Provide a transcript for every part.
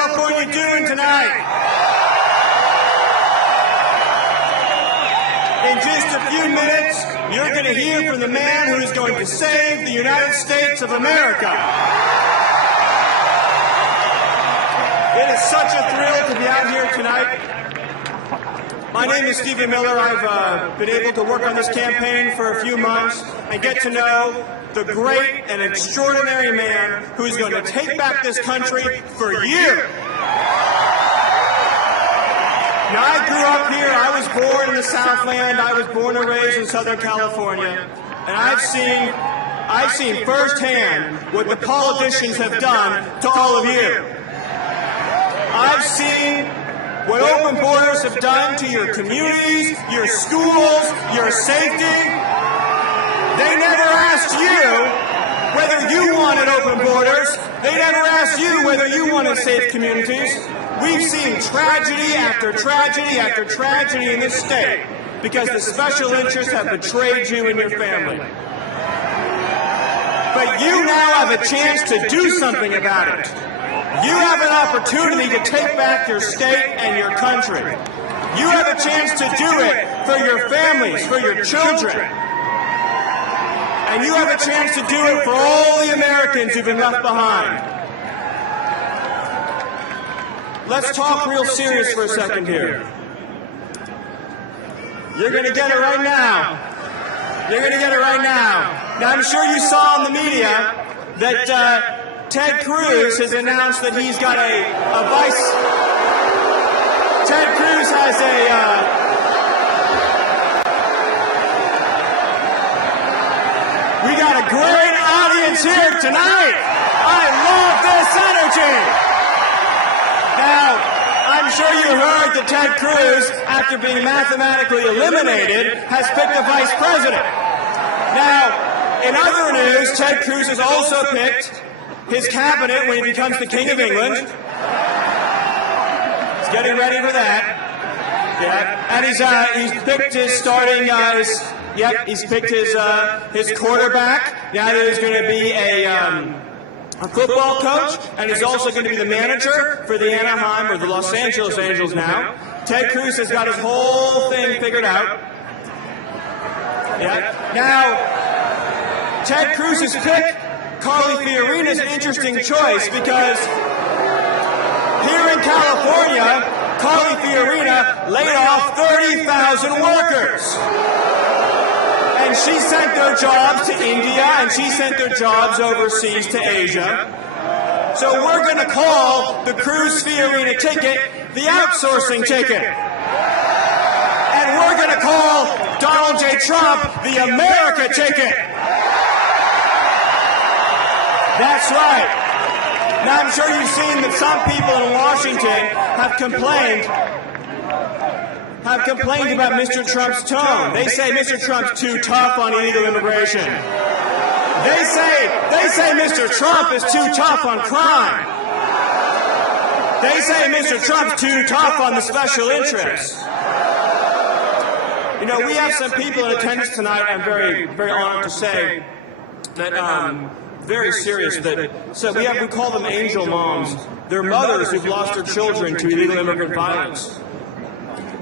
California doing tonight? In just a few minutes, you're going to hear from the man who is going to save the United States of America. It is such a thrill to be out here tonight. My name is Stephen Miller. I've been able to work on this campaign for a few months and get to know the great and extraordinary man who is going to take back this country for years. Now, I grew up here. I was born in the Southland. I was born and raised in Southern California. And I've seen firsthand what the politicians have done to all of you. I've seen what open borders have done to your communities, your schools, your safety. They never asked you whether you wanted open borders. They never asked you whether you wanted safe communities. We've seen tragedy after tragedy after tragedy in this state because the special interests have betrayed you and your family. But you now have a chance to do something about it. You have an opportunity to take back your state and your country. You have a chance to do it for your families, for your children. And you have a chance to do it for all the Americans who've been left behind. Let's talk real serious for a second here. You're going to get it right now. You're going to get it right now. Now, I'm sure you saw in the media that Ted Cruz has announced that he's got a vice. Ted Cruz has we got a great audience here tonight. I love this energy. Now, I'm sure you heard that Ted Cruz, after being mathematically eliminated, has picked a vice president. Now, in other news, Ted Cruz has also picked his cabinet when he becomes the King of England. He's getting ready for that. Yeah, and he's picked his starting. He's picked his quarterback. Now there's going to be a football coach, and he's also going to be the manager for the Anaheim or the Los Angeles Angels now. Ted Cruz has got his whole thing figured out. Yeah. Now, Ted Cruz's pick, Carly Fiorina, is an interesting choice because here in California, Carly Fiorina laid off 30,000 workers. And she sent their jobs to India, and she sent their jobs overseas to Asia. So we're going to call the Cruz-Fiorina ticket the outsourcing ticket. And we're going to call Donald J. Trump the America ticket. That's right. Now, I'm sure you've seen that some people in Washington have complained about Mr. Trump's tone. They say Mr. Trump's too tough on illegal immigration. They say Mr. Trump is too tough on crime. They say Mr. Trump's too tough on the special interests. You know, we have some people in attendance tonight, I'm very, very honored to say, that very serious, so we call them angel moms. They're mothers who've lost their children to illegal immigrant violence.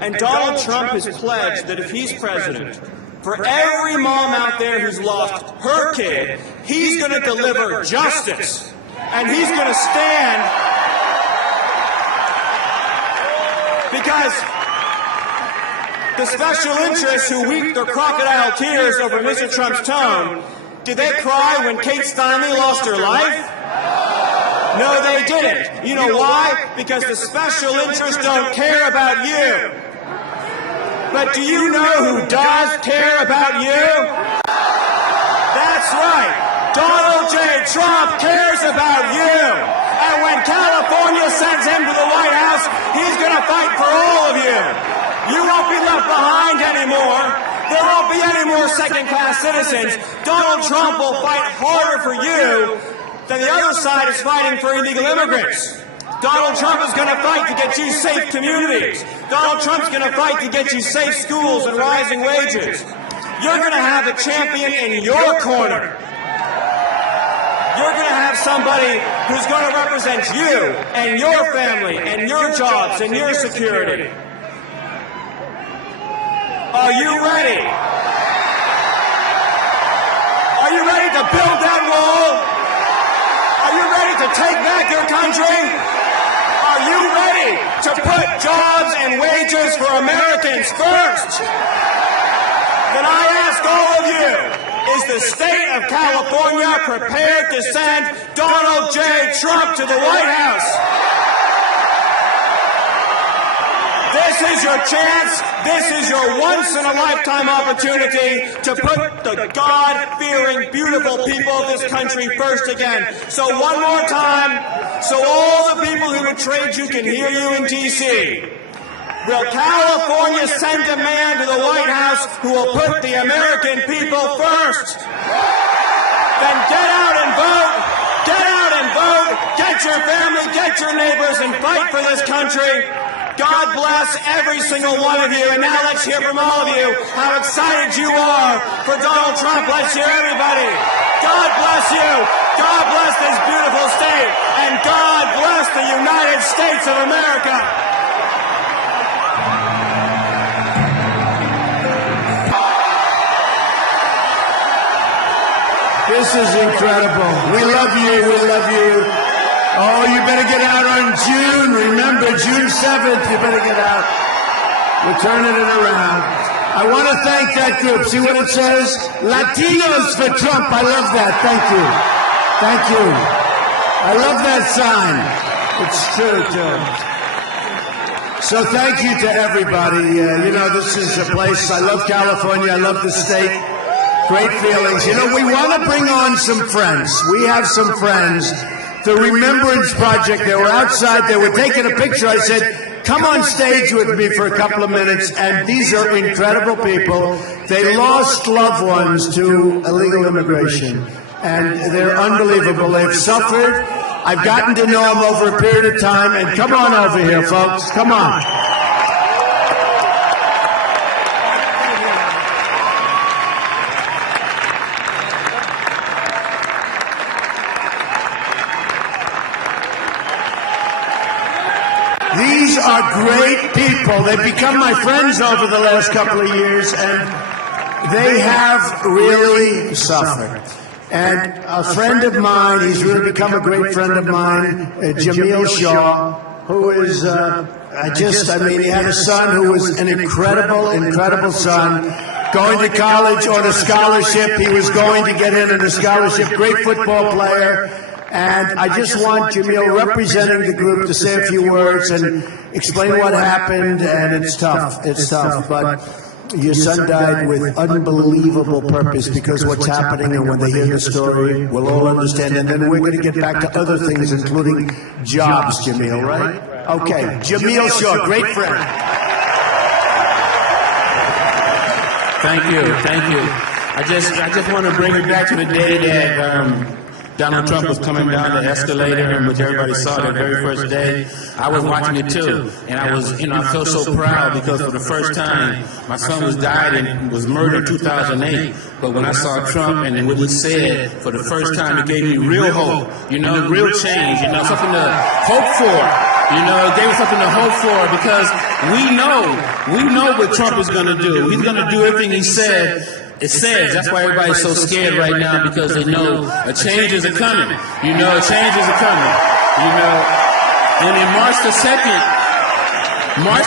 And Donald Trump has pledged that if he's president, for every mom out there who's lost her kid, he's going to deliver justice. And he's going to stand because the special interests who weep their crocodile tears over Mr. Trump's tone, did they cry when Kate Steinle lost her life? No, they didn't. You know why? Because the special interests don't care about you. But do you know who does care about you? That's right. Donald J. Trump cares about you. And when California sends him to the White House, he's going to fight for all of you. You won't be left behind anymore. There won't be any more second-class citizens. Donald Trump will fight harder for you than the other side is fighting for illegal immigrants. Donald Trump is going to fight to get you safe communities. Donald Trump's going to fight to get you safe schools and rising wages. You're going to have a champion in your corner. you're going to have somebody who's going to represent you and your family and your jobs and your security. Are you ready? Are you ready to build that wall? Are you ready to take back your country? Are you ready to put jobs and wages for Americans first? Then I ask all of you, is the state of California prepared to send Donald J. Trump to the White House? This is your chance. This is your once-in-a-lifetime opportunity to put the God-fearing, beautiful people of this country first again. So one more time, so all the people who betrayed you can hear you in D.C. Will California send a man to the White House who will put the American people first? Then get out and vote. Get out and vote. Get your family, get your neighbors, and fight for this country. God bless every single one of you. And now let's hear from all of you how excited you are for Donald Trump. Let's hear everybody. God bless you. God bless this beautiful state. And God bless the United States of America. This is incredible. We love you. We love you. Oh, you better get out on June. Remember, June 7th, you better get out. We're turning it around. I want to thank that group. See what it says? Latinos for Trump. I love that. Thank you. Thank you. I love that sign. It's true, too. So thank you to everybody. You know, this is a place. I love California. I love the state. Great feelings. You know, we want to bring on some friends. We have some friends. The Remembrance Project, they were outside, they were taking a picture. I said, come on stage with me for a couple of minutes. And these are incredible people. They lost loved ones to illegal immigration. And they're unbelievable. They've suffered. I've gotten to know them over a period of time. And come on over here, folks. Come on. These are great people. They've become my friends over the last couple of years, and they have really suffered. And a friend of mine, he's really become a great friend of mine, Jamil Shaw, who is, he had a son who was an incredible son, going to college on a scholarship. He was going to get in on a scholarship, great football player. And I just want Jamil, representing the group, to say a few words and explain what happened. And it's tough. It's tough. But your son died with unbelievable purpose, because what's happening, and when they hear the story, we'll all understand. And then we're going to get back to other things, including jobs, Jamil, right? Okay. Jamil Shaw, great friend. Thank you. Thank you. I just want to bring it back to the day that Donald Trump was coming down the escalator, and which everybody saw that very first day. I was watching it too, and I was, I felt so proud, because for the first time, my son was died and was murdered in 2008. But when I saw Trump and what he said, for the first time, it gave me real hope, real change, something to hope for. It gave us something to hope for, because we know what Trump is going to do. He's going to do everything he said. It says. That's why everybody's so scared right now, because they know a change is coming. A change is coming. And in March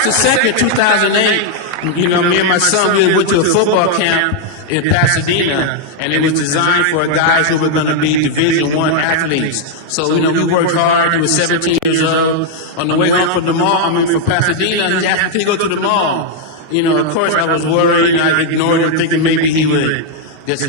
the 2nd, 2008, me and my son, we went to a football camp in Pasadena, and it was designed for guys who were going to be Division I athletes. So, we worked hard. He was 17 years old. On the way home from the mall, from Pasadena, he asked me, can you go to the mall? Of course I was worried, and I ignored him, thinking maybe he would just,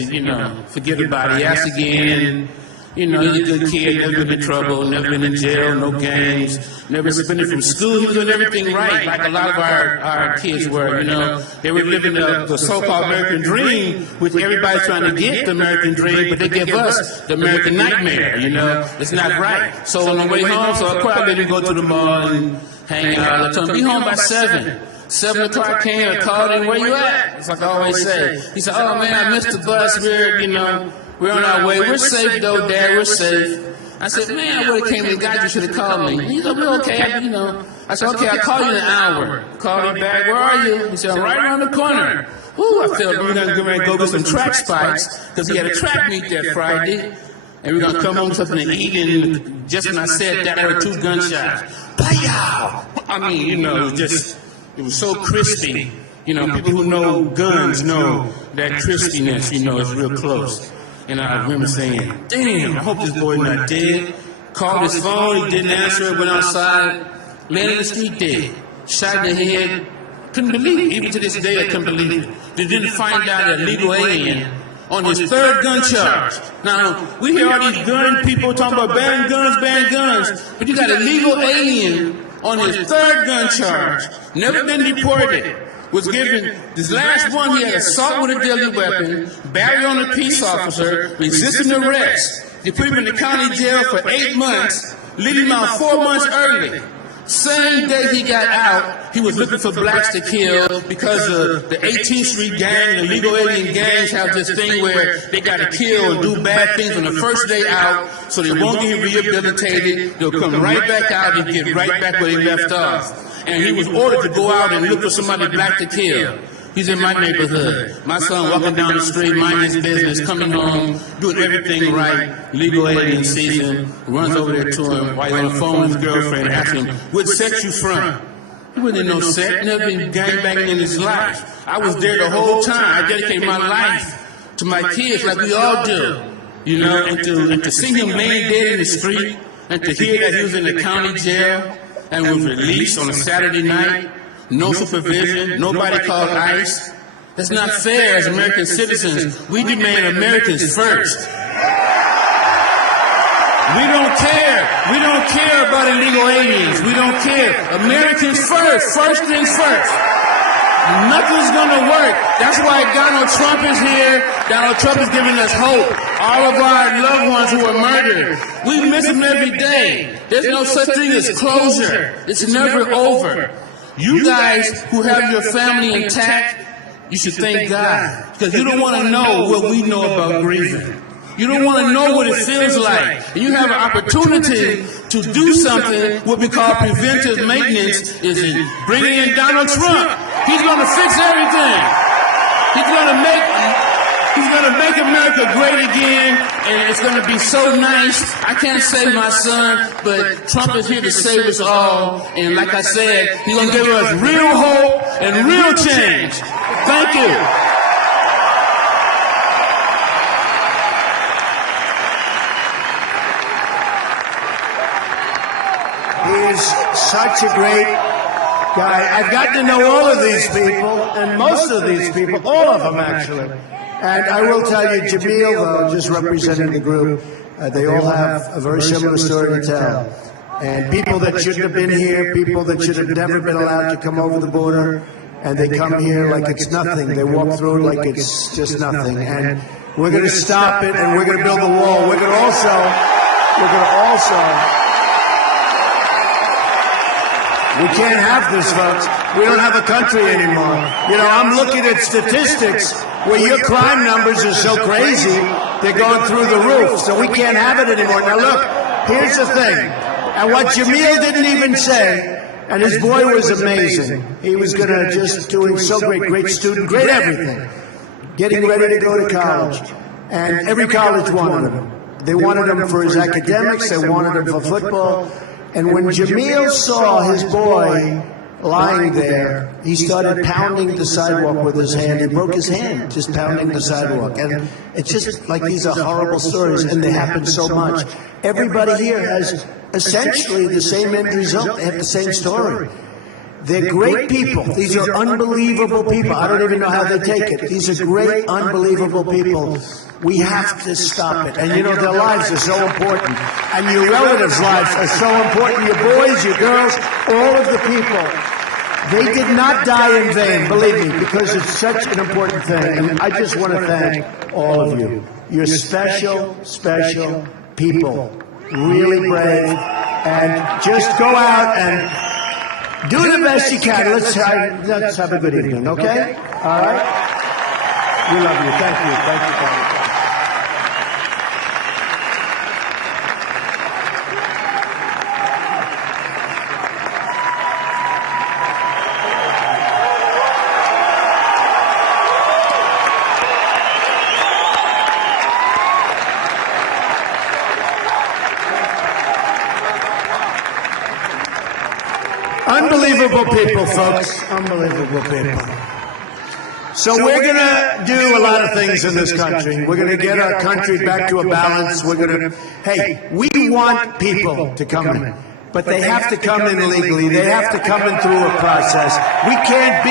forget about it. He asked again, he's a good kid, never been in trouble, never been in jail, no gangs, never suspended from school. He was doing everything right, like a lot of our kids were, They were living the so-called American dream, which everybody's trying to get the American dream, but they give us the American nightmare, It's not right. So on the way home, of course I didn't go to the mall and hang out. I told him, be home by 7. 7 o'clock came, I called him, where you at? It's like I always say. He said, oh man, I missed the bus. We're, We're on our way. We're safe, though, Dad. We're safe. I said, man, I would have came to the guy. You should have called me. He's like, we're okay. I said, okay, I'll call you in an hour. Called him back. Where are you? He said, I'm right around the corner. Woo, I felt we're going to go get some track spikes because he had a track meet that Friday. And we're going to come home with something to eat. And just when I said that, there were 2 gunshots. Pow! I mean, it was so crispy. People who know guns know that crispiness, is real close. And I remember saying, damn, I hope this boy not dead. Called his phone, he didn't answer it, went outside, landed in the street dead. Shot in the head. Couldn't believe it. Even to this day, I couldn't believe it. They didn't find out that illegal alien on his 3rd gun charge. Now, we hear all these gun people talking about ban guns, but you got a legal alien on his 3rd gun charge, never been deported, was given, this last one, he had assault with a deadly weapon, battery on a peace officer, resisting arrest. They put him in the county jail for 8 months, leaving him out 4 months early. Same day he got out, he was looking for blacks to kill because the 18th Street gang, the legal alien gangs have this thing where they got to kill and do bad things on the first day out so they won't get rehabilitated. They'll come right back out and get right back where they left off. And he was ordered to go out and look for somebody black to kill. He's in my neighborhood. My son walking down the street, minding his business, coming home, doing everything right. Legal alien sees him, runs over there to him while he's on the phone with his girlfriend, asks him, what set you from? He wasn't in no set, never been gangbanging in his life. I was there the whole time. I dedicated my life to my kids like we all do. And to see him laying dead in the street, and to hear that he was in the county jail, and was released on a Saturday night, no supervision, nobody called ICE. That's not fair as American citizens. We demand Americans first. We don't care. We don't care about illegal aliens. We don't care. Americans first. First things first. Nothing's going to work. That's why Donald Trump is here. Donald Trump is giving us hope. All of our loved ones who are murdered. We miss them every day. There's no such thing as closure. It's never over. You guys who have your family intact, you should thank God. Because you don't want to know what we know about grieving. You don't want to know what it feels like. And you have an opportunity to do something, what we call preventive maintenance, is in bringing in Donald Trump. He's going to fix everything. He's going to make America great again, and it's going to be so nice. I can't save my son, but Trump is here to save us all. And like I said, he's going to give us real hope and real change. Thank you. He is such a great guy. I've gotten to know all of these people, and most of these people, all of them actually. And I will tell you, Jamil, just representing the group, they all have a very similar story to tell. And people that shouldn't have been here, people that should have never been allowed to come over the border, and they come here like it's nothing. They walk through like it's just nothing. And we're going to stop it, and we're going to build a wall. We're going to also. We can't have this, folks. We don't have a country anymore. I'm looking at statistics where your crime numbers are so crazy, they're going through the roof. So we can't have it anymore. Now, look, here's the thing. And what Jamil didn't even say, and his boy was amazing. He was going to just doing so great student, great everything. Getting ready to go to college. And every college wanted him. They wanted him for his academics. They wanted him for football. And when Jamil saw his boy lying there, he started pounding the sidewalk with his hand. He broke his hand just pounding the sidewalk. And it's just like these are horrible stories, and they happen so much. Everybody here has essentially the same end result. They have the same story. They're great people. These are unbelievable people. I don't even know how they take it. These are great, unbelievable people. We have to stop it. And their lives are so important. And your relatives' lives are so important. Your boys, your girls, all of the people. They did not die in vain, believe me, because it's such an important thing. And I just want to thank all of you. You're special, special people. Really brave. And just go out and do the best you can. Let's have a good evening, okay? All right? We love you. Thank you. Thank you. Unbelievable people, folks. Unbelievable people. So we're going to do a lot of things in this country. We're going to get our country back to a balance. We're going to, hey, we want people to come in. But they have to come in legally. They have to come in through a process. We can't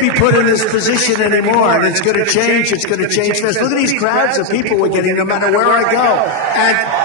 be put in this position anymore. And it's going to change. It's going to change fast. Look at these crowds of people we're getting no matter where I go. And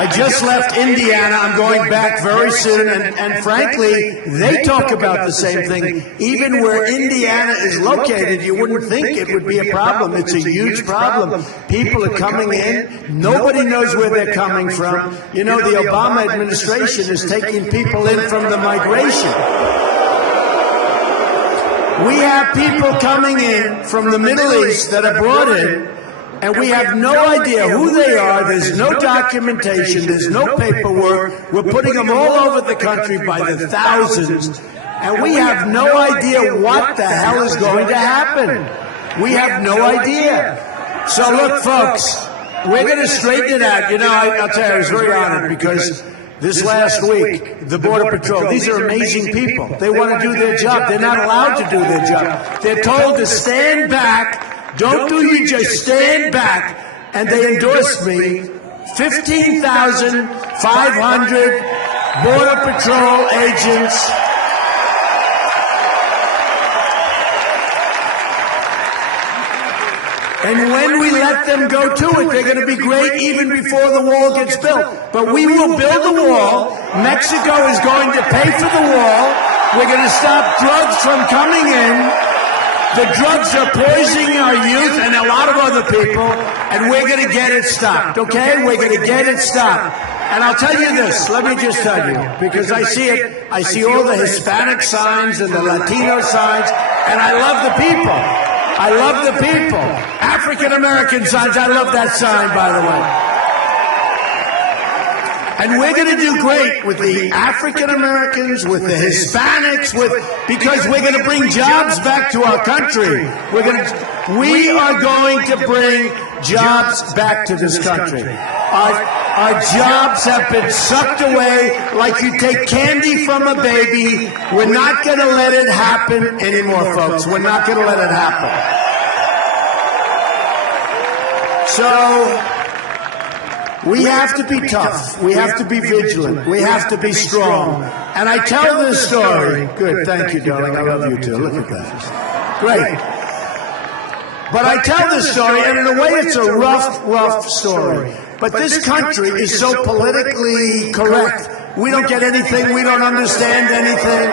I just left Indiana. I'm going back very soon. And frankly, they talk about the same thing. Even where Indiana is located, you wouldn't think it would be a problem. It's a huge problem. People are coming in. Nobody knows where they're coming from. You know, the Obama administration is taking people in from the migration. We have people coming in from the Middle East that are brought in. And we have no idea who they are. There's no documentation. There's no paperwork. We're putting them all over the country by the thousands. And we have no idea what the hell is going to happen. We have no idea. So look, folks, we're going to straighten it out. You know, I'll tell you, I was very honored because this last week, the Border Patrol, these are amazing people. They want to do their job. They're not allowed to do their job. They're told to stand back. Don't do you just stand back, and they endorsed me. 15,500 Border Patrol agents. And when we let them go to it, they're going to be great even before the wall gets built. But we will build the wall. Mexico is going to pay for the wall. We're going to stop drugs from coming in. The drugs are poisoning our youth and a lot of other people, and we're going to get it stopped, okay? We're going to get it stopped. And I'll tell you this, let me just tell you, because I see it, I see all the Hispanic signs and the Latino signs, and I love the people. I love the people. African-American signs, I love that sign, by the way. And we're going to do great with the African Americans, with the Hispanics, because we're going to bring jobs back to our country. We are going to bring jobs back to this country. Our jobs have been sucked away like you take candy from a baby. We're not going to let it happen anymore, folks. We're not going to let it happen. So we have to be tough. We have to be vigilant. We have to be strong. And I tell this story. Good, thank you, darling. I love you too. Look at that. Great. But I tell this story, and in a way it's a rough story. But this country is so politically correct. We don't get anything. We don't understand anything.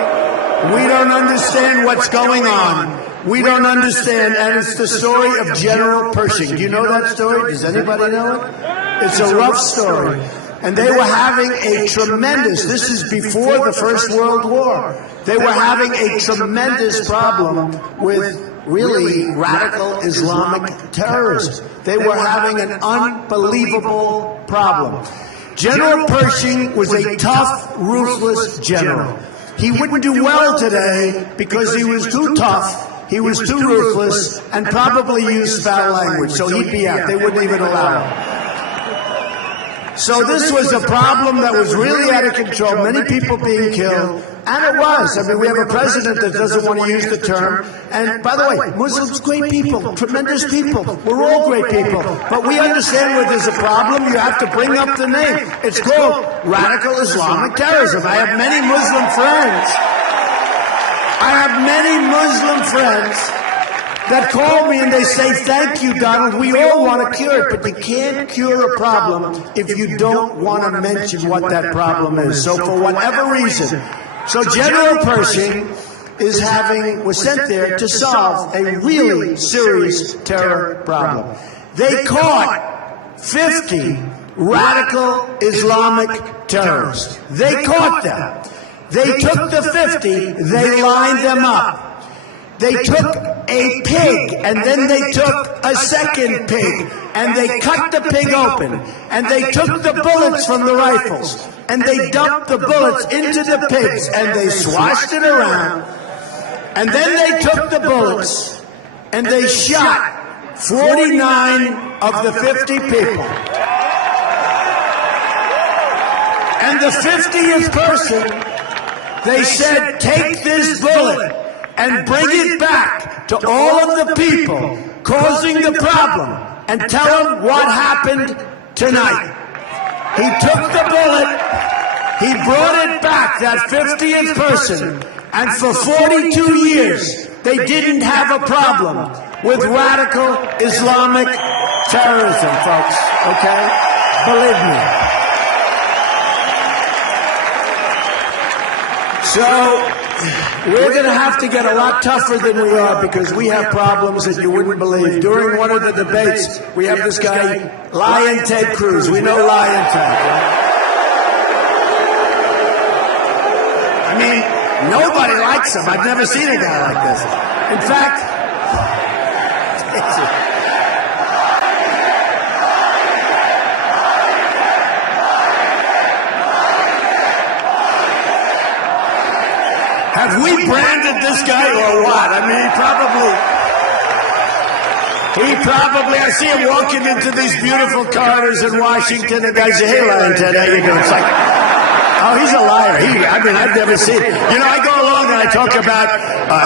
We don't understand what's going on. We don't understand. And it's the story of General Pershing. Do you know that story? Does anybody know it? It's a rough story. And they were having a tremendous, this is before the First World War, they were having a tremendous problem with really radical Islamic terrorism. They were having an unbelievable problem. General Pershing was a tough, ruthless general. He wouldn't do well today because he was too tough, he was too ruthless, and probably used foul language, so he'd be out. They wouldn't even allow him. So this was a problem that was really out of control, many people being killed, and it was. I mean, we have a president that doesn't want to use the term, and by the way, Muslims, great people, tremendous people, we're all great people, but we understand where there's a problem, you have to bring up the name. It's called radical Islamic terrorism. I have many Muslim friends that call me and they say, thank you, Donald, we all want to cure it, but you can't cure a problem if you don't want to mention what that problem is. So for whatever reason, so General Pershing was sent there to solve a really serious terror problem. They caught 50 radical Islamic terrorists. They caught them. They took the 50, they lined them up. They took a pig, and then they took a second pig, and they cut the pig open, and they took the bullets from the rifles, and they dumped the bullets into the pigs, and they swashed it around, and then they took the bullets, and they shot 49 of the 50 people. And the 50th person, they said, take this bullet and bring it back to all of the people causing the problem and tell them what happened tonight. He took the bullet, he brought it back, that 50th person, and for 42 years, they didn't have a problem with radical Islamic terrorism, folks, okay? Believe me. So, we're going to have to get a lot tougher than we are because we have problems that you wouldn't believe. During one of the debates, we have this guy, Lion Ted Cruz. We know Lion Ted, right? I mean, nobody likes him. I've never seen a guy like this. In fact, have we branded this guy or what? I mean, I see him walking into these beautiful corridors in Washington, and guys say, hey, Lion Ted, how you doing? It's like, oh, he's a liar. I've never seen it. You know, I go along and I talk about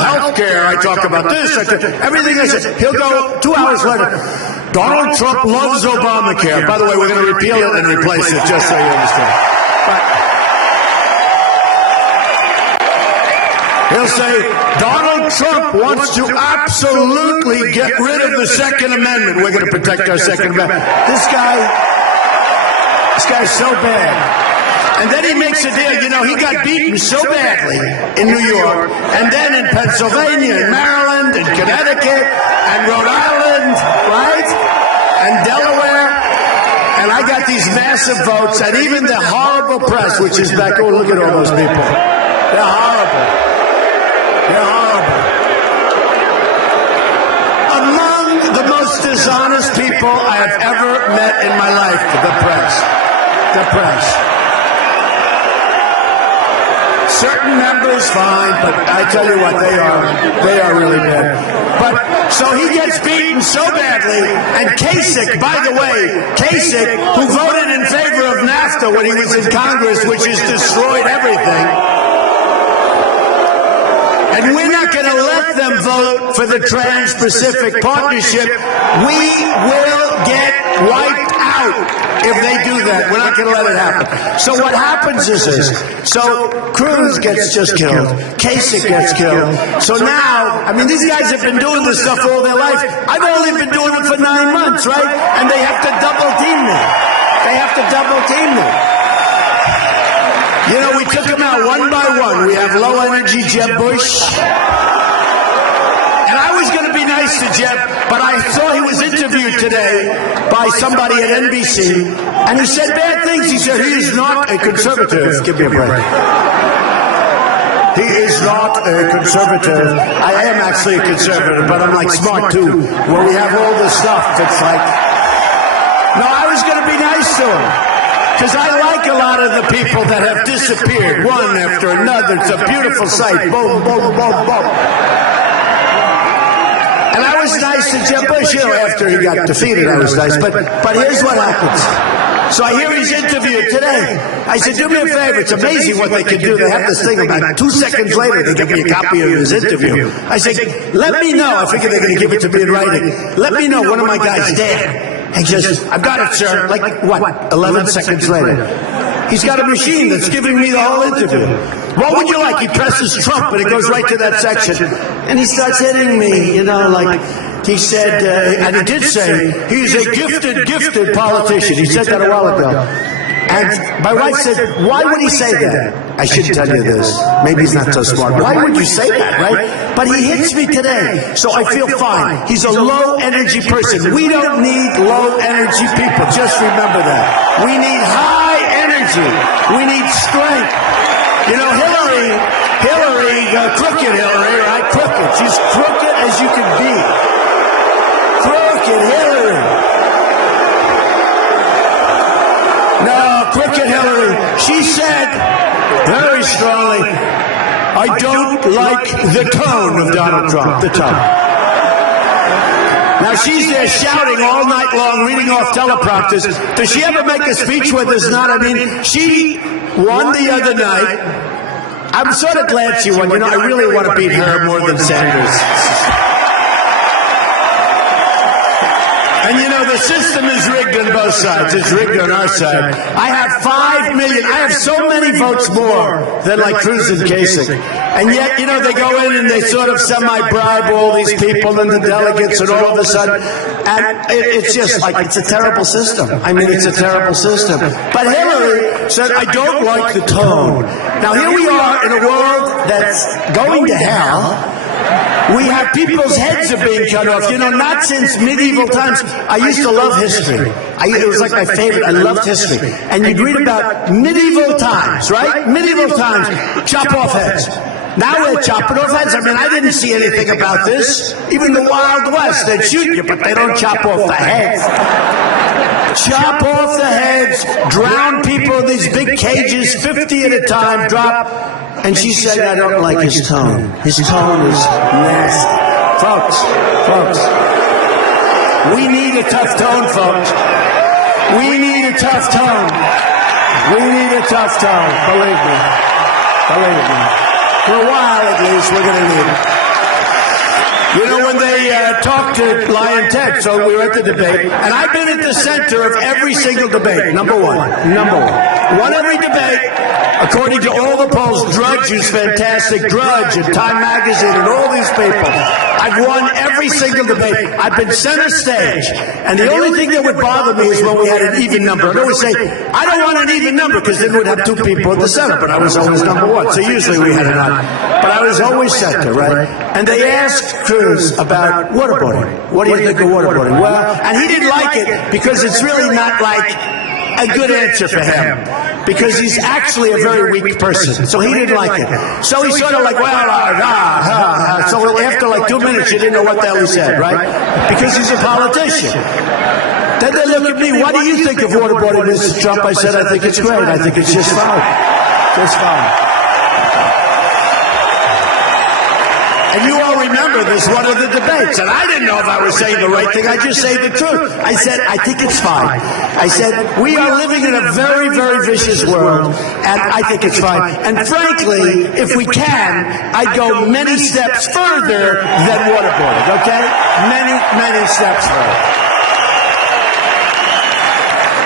health care, I talk about this, everything I say. He'll go 2 hours later, Donald Trump loves Obamacare. By the way, we're going to repeal it and replace it, just so you understand. He'll say, Donald Trump wants to absolutely get rid of the Second Amendment. We're going to protect our Second Amendment. This guy's so bad. And then he makes a deal. You know, he got beaten so badly in New York, and then in Pennsylvania, and Maryland, and Connecticut, and Rhode Island, right? And Delaware. And I got these massive votes, and even the horrible press, which is back, oh, look at all those people. They're horrible. They're horrible. Among the most dishonest people I have ever met in my life, the press. The press. Certain members, fine, but I tell you what, they are really bad. But, so he gets beaten so badly, and Kasich, by the way, Kasich, who voted in favor of NAFTA when he was in Congress, which has destroyed everything, and we're not going to let them vote for the Trans-Pacific Partnership. We will get wiped out if they do that. We're not going to let it happen. So what happens is this. So Cruz gets just killed. Kasich gets killed. So now, I mean, these guys have been doing this stuff all their life. I've only been doing it for 9 months, right? And they have to double team me. They have to double team me. You know, we took them out one by one. We have low-energy Jeb Bush. And I was going to be nice to Jeb, but I saw he was interviewed today by somebody at NBC, and he said bad things. He said he is not a conservative. Give me a break. He is not a conservative. I am actually a conservative, but I'm like smart, too. When we have all this stuff, it's like... No, I was going to be nice to him. Because I like a lot of the people that have disappeared, one after another. It's a beautiful sight. Boom, boom, boom, boom. And I was nice to Jeb Bush, you know, after he got defeated, I was nice. But here's what happens. So I hear he's interviewed today. I said, do me a favor. It's amazing what they can do. They have this thing about 2 seconds later, they give me a copy of his interview. I said, let me know. I figure they're going to give it to me in writing. Let me know one of my guys dead. He says, I've got it, sir. Like, what, 11 seconds later. He's got a machine that's giving me the whole interview. What would you like? He presses Trump, and it goes right to that section. And he starts hitting me, you know, like, he said, and he did say, he's a gifted politician. He said that a while ago. And my wife said, why would he say that? I shouldn't tell you this. Maybe he's not so smart. Why would you say that, right? But he hits me today, so I feel fine. He's a low-energy person. We don't need low-energy people. Just remember that. We need high energy. We need strength. You know, Hillary, crooked Hillary, right? Crooked. She's crooked as you can be. Crooked Hillary. No, crooked Hillary. She said very strongly, I don't like the tone of Donald Trump, the tone. Now she's there shouting all night long, reading off teleprompters. Does she ever make a speech where there's not? I mean, she won the other night. I'm sort of glad she won. You know, I really want to beat her more than Sanders. And you know, the system is rigged on both sides. It's rigged on our side. I have 5 million. I have so many votes more than like Cruz and Kasich. And yet, you know, they go in and they sort of semi-bribe all these people and the delegates, and all of a sudden, and it's just like, it's a terrible system. I mean, it's a terrible system. But Hillary said, I don't like the tone. Now, here we are in a world that's going to hell. We have people's heads are being cut off. You know, not since medieval times. I used to love history. It was like my favorite. I loved history. And you'd read about medieval times, right? Medieval times. Chop off heads. Now we're chopping off heads. I mean, I didn't see anything about this. Even the Wild West, they'd shoot you, but they don't chop off the heads. Chop off the heads, drown people in these big cages, 50 at a time, drop. And she said, I don't like his tone. His tone is nasty. Folks, we need a tough tone, folks. We need a tough tone. We need a tough tone, believe me. Believe me. For a while, at least, we're going to need it. You know, when they talked to Lion Ted, so we were at the debate, and I've been at the center of every single debate, number one. Won every debate, according to all the polls. Drudge, who's fantastic, Drudge, and Time Magazine, and all these people. I've won every single debate. I've been center stage, and the only thing that would bother me is when we had an even number. I'd always say, I don't want an even number, because then we'd have two people at the center, but I was always number one, so usually we had an odd. But I was always center, right? And they asked Cruz about waterboarding. What do you think of waterboarding? Well, and he didn't like it because it's really not like a good answer for him, because he's actually a very weak person. So he didn't like it. So he's sort of like, well, so after like 2 minutes, you didn't know what the hell he said, right? Because he's a politician. Then they look at me, what do you think of waterboarding, Mr. Trump? I said, I think it's great. I think it's just fine. Just fine. And you all remember this one of the debates, and I didn't know if I was saying the right thing. I just say the truth. I said, I think it's fine. I said, we are living in a very, very vicious world, and I think it's fine. And frankly, if we can, I'd go many steps further than waterboarding, okay? Many, many steps further.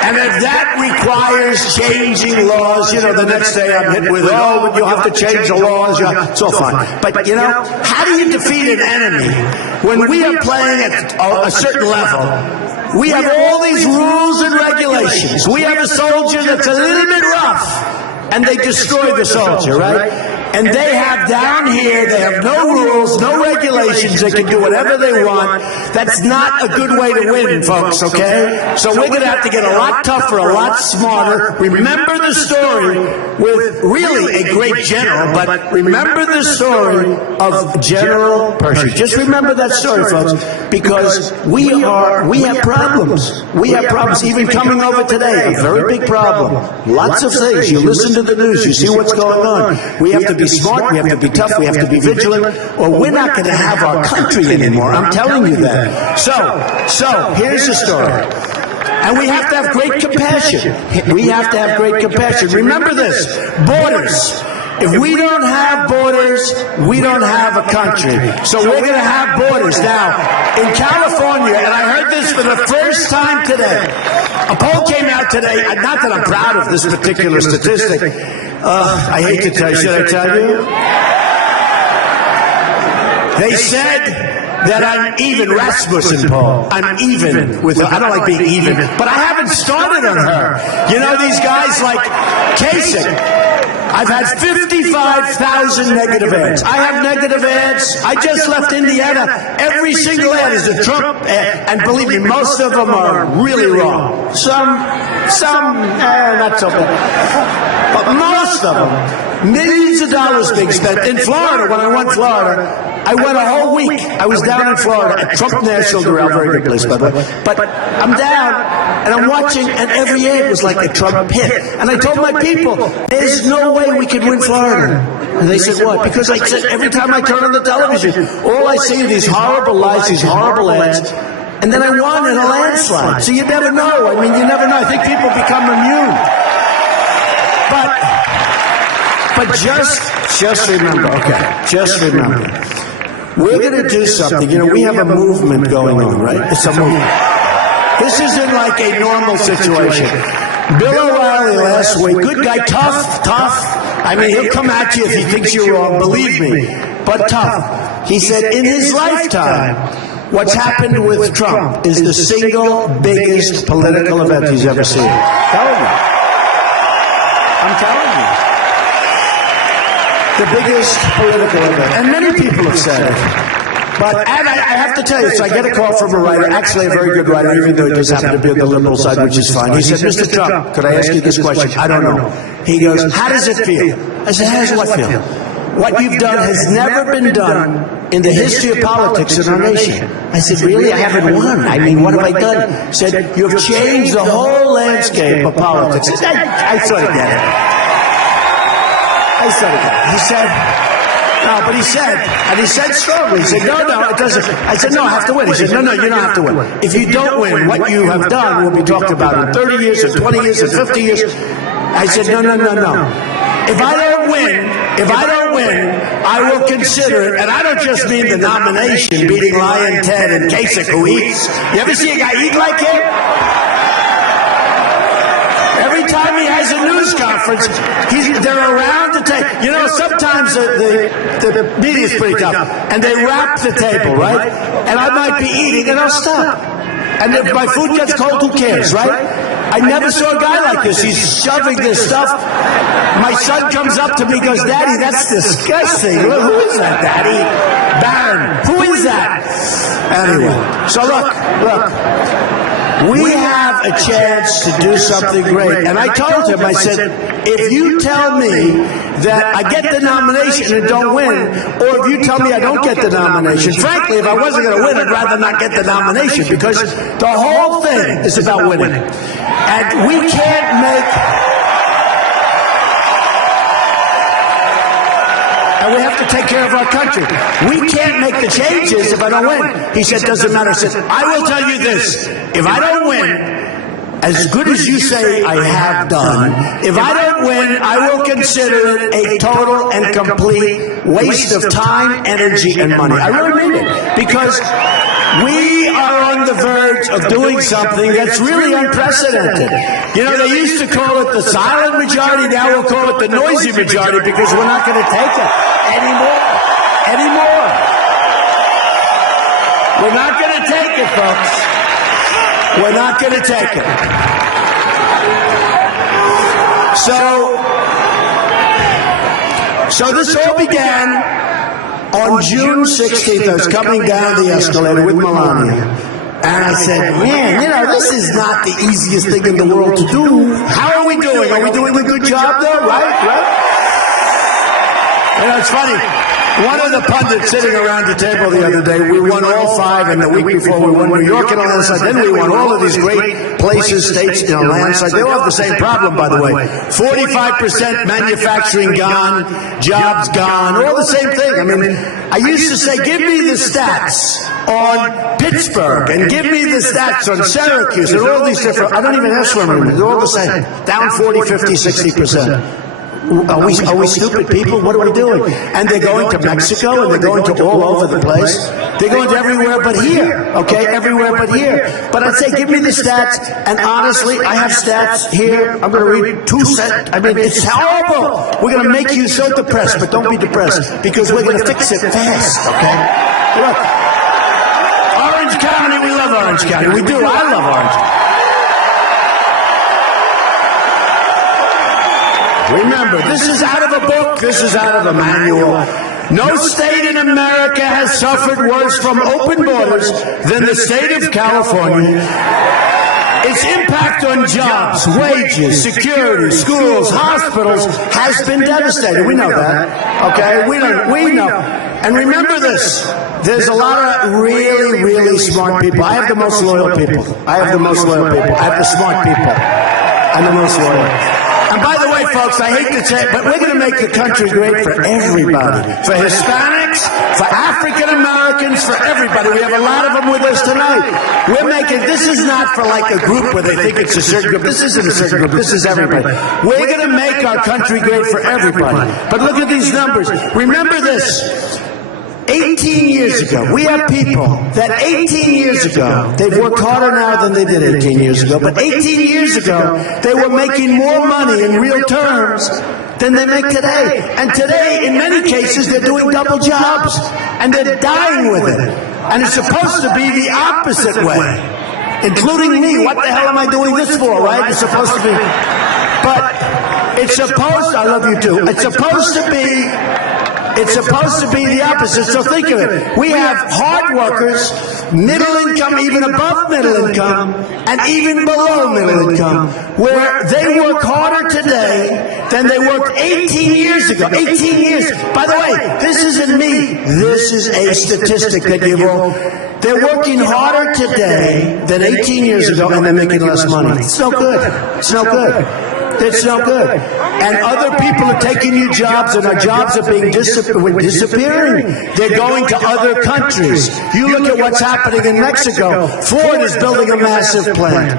And if that requires changing laws, you know, the next day I'm hit with, you'll have to change the laws. It's all fine. But, you know, how do you defeat an enemy when we are playing at a certain level? We have all these rules and regulations. We have a soldier that's a little bit rough, and they destroy the soldier, right? And they have down here, they have no rules, no regulations. They can do whatever they want. That's not a good way to win, folks, okay? So we're going to have to get a lot tougher, a lot smarter. Remember the story with really a great general, but remember the story of General Pershing. Just remember that story, folks, because we have problems. We have problems. Even coming over today, a very big problem. Lots of things. You listen to the news, you see what's going on. We have to be smart, we have to be tough, we have to be vigilant, or we're not going to have our country anymore. I'm telling you that. So here's the story. And we have to have great compassion. We have to have great compassion. Remember this, borders. If we don't have borders, we don't have a country. So we're going to have borders. Now, in California, and I heard this for the first time today, a poll came out today, not that I'm proud of this particular statistic. I hate to tell you. Should I tell you? They said that I'm even Rasmussen poll. I'm even with her. I don't like being even, but I haven't started on her. You know, these guys like Kasich. I've had 55,000 negative ads. I have negative ads. I just left Indiana. Every single ad is a Trump ad. And believe me, most of them are really wrong. Some, not so bad. But most of them, millions of dollars being spent. In Florida, when I went to Florida, I went a whole week. I was down in Florida at Trump National Doral, very good place, by the way. But I'm down, and I'm watching, and every ad was like a Trump hit. And I told my people, there's no way we could win Florida. And they said, what? Because I said, every time I turn on the television, all I see are these horrible lies, these horrible ads. And then I won in a landslide. So you never know. I mean, you never know. I think people become immune. But But just remember, okay, just remember. We're going to do something. You know, we have a movement going on, right? It's a movement. This isn't like a normal situation. Bill O'Reilly last week, good guy, tough. I mean, he'll come at you if he thinks you're wrong, believe me, but tough. He said in his lifetime, what's happened with Trump is the single biggest political event he's ever seen. I'm telling you. The biggest political event. And many people have said it. But, and I have to tell you, so I get a call from a writer, actually a very good writer, even though he does happen to be on the liberal side, which is fine. He said, Mr. Trump, could I ask you this question? I don't know. He goes, how does it feel? I said, how does what feel? What you've done has never been done in the history of politics in our nation. I said, really? I haven't won. I mean, what have I done? He said, you've changed the whole landscape of politics. I sort of get it. He said, no, but he said, and he said strongly, he said, no, it doesn't. I said, no, I have to win. He said, no, you don't have to win. If you don't win, what you have done will be talked about in 30 years, and 20 years, and 50 years. I said, no. If I don't win, I will consider it, and I don't just mean the nomination, beating Lion Ted and Kasich, who eats. You ever see a guy eat like him? Every time he has a news conference, they're around the table. You know, sometimes the media's pretty tough, and they wrap the table, right? And I might be eating, and I'll stop. And if my food gets cold, who cares, right? I never saw a guy like this. He's shoving this stuff. My son comes up to me and goes, Daddy, that's disgusting. Who is that, Daddy? Barron. Who is that? Anyway, so look. We have a chance to do something great. And I told him, I said, if you tell me that I get the nomination and don't win, or if you tell me I don't get the nomination, frankly, if I wasn't going to win, I'd rather not get the nomination, because the whole thing is about winning. And we can't make... And we have to take care of our country. We can't make the changes if I don't win. He said, doesn't matter. I said, I will tell you this. If I don't win, as good as you say I have done, if I don't win, I will consider it a total and complete waste of time, energy, and money. I really mean it. Because we are on the verge of doing something that's really unprecedented. You know, they used to call it the silent majority. Now we'll call it the noisy majority, because we're not going to take it anymore. We're not going to take it, folks. We're not going to take it. So this all began on June 16th. I was coming down the escalator with Melania, and I said, man, you know, this is not the easiest thing in the world to do. How are we doing? Are we doing a good job, though? Right? You know, it's funny. One of the pundits sitting around the table the other day, we won all 5, and the week before we won New York and all that, then we won all of these great places, states, you know, landside. They all have the same problem, by the way. 45% manufacturing gone, jobs gone, all the same thing. I mean, I used to say, give me the stats on Pittsburgh, and give me the stats on Syracuse, and all these different, I don't even have swimming, they're all the same. Down 40, 50, 60%. Are we stupid people? What are we doing? And they're going to Mexico, and they're going to all over the place. They're going to everywhere but here, okay? Everywhere but here. But I'd say, give me the stats, and honestly, I have stats here. I'm going to read 2 cents. I mean, it's horrible. We're going to make you so depressed, but don't be depressed, because we're going to fix it fast, okay? Look, Orange County, we love Orange County. We do. I love Orange County. Remember, this is out of a book, this is out of a manual. No state in America has suffered worse from open borders than the state of California. Its impact on jobs, wages, security, schools, hospitals has been devastating. We know that, okay? We know. And remember this, there's a lot of really, really smart people. I have the most loyal people. I have the smart people. I'm the most loyal. And And by the way, folks, I hate to say it, but we're going to make the country great for everybody. For Hispanics, for African Americans, for everybody. We have a lot of them with us tonight. This is not for like a group where they think it's a certain group. This isn't a certain group. This is everybody. We're going to make our country great for everybody. But look at these numbers. Remember this. 18 years ago, we have people that 18 years ago, they've worked harder now than they did 18 years ago, but 18 years ago, they were making more money in real terms than they make today. And today, in many cases, they're doing double jobs, and they're dying with it. And it's supposed to be the opposite way, including me. What the hell am I doing this for, right? It's supposed to be. But it's supposed, I love you too, it's supposed to be the opposite. So think of it. We have hard workers, middle income, even above middle income, and even below middle income, where they work harder today than they worked 18 years ago. 18 years. By the way, this isn't me. This is a statistic that you all. They're working harder today than 18 years ago, and they're making less money. It's no good. It's no good. It's no good. And other people are taking new jobs, and our jobs are being disappearing. They're going to other countries. You look at what's happening in Mexico. Ford is building a massive plant.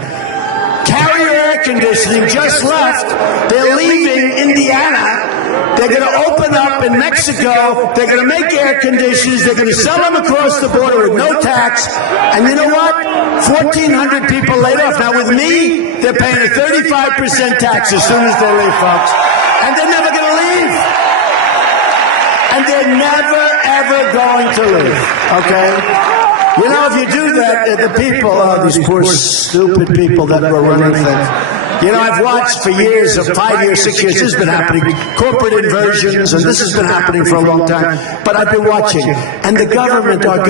Carrier Air Conditioning just left. They're leaving Indiana. They're going to open up in Mexico. They're going to make air conditioners. They're going to sell them across the border with no tax. And you know what? 1,400 people laid off. Now with me, they're paying a 35% tax as soon as they leave, folks. And they're never going to leave. And they're never, ever going to leave. Okay? You know, if you do that, the people, these poor, stupid people that were running things. You know, I've watched for years, 5 years, 6 years, this has been happening. Corporate inversions, and this has been happening for a long time. But I've been watching. And the government, our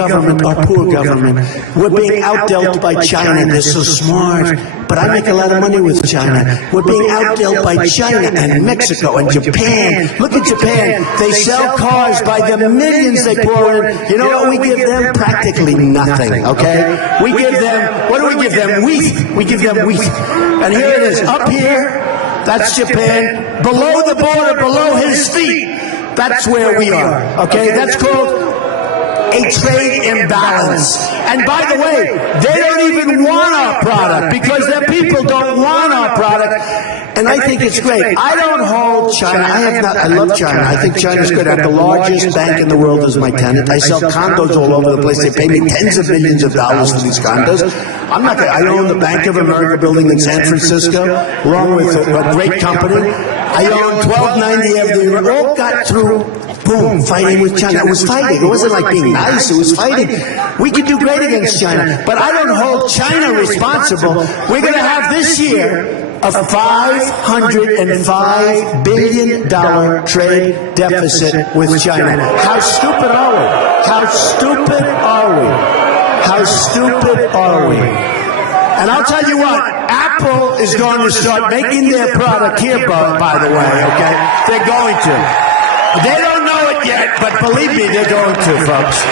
poor government, we're being outdealt by China. They're so smart. But I make a lot of money with China. We're being outdealt by China and Mexico and Japan. Look at Japan. They sell cars by the millions they pour in. You know what we give them? Practically nothing, okay? We give them, what do we give them? Wheat. We give them wheat. And here it is. Up here, that's Japan. Below the border, below his feet, that's where we are, okay? That's called a trade imbalance. And by the way, they don't even want our product because their people don't want our product. And I think it's great. I don't hold China. I love China. I think China's good. I have the largest bank in the world as my tenant. I sell condos all over the place. They pay me tens of millions of dollars for these condos. I own the Bank of America building in San Francisco, along with a great company. I own 1290 Avenue. We all got through, boom, fighting with China. It was fighting. It wasn't like being nice. It was fighting. We could do great against China. But I don't hold China responsible. We're going to have this year a $505 billion trade deficit with China. How stupid are we? How stupid are we? How stupid are we? And I'll tell you what, Apple is going to start making their product here, by the way, okay? They're going to. They don't know it yet, but believe me, they're going to, folks.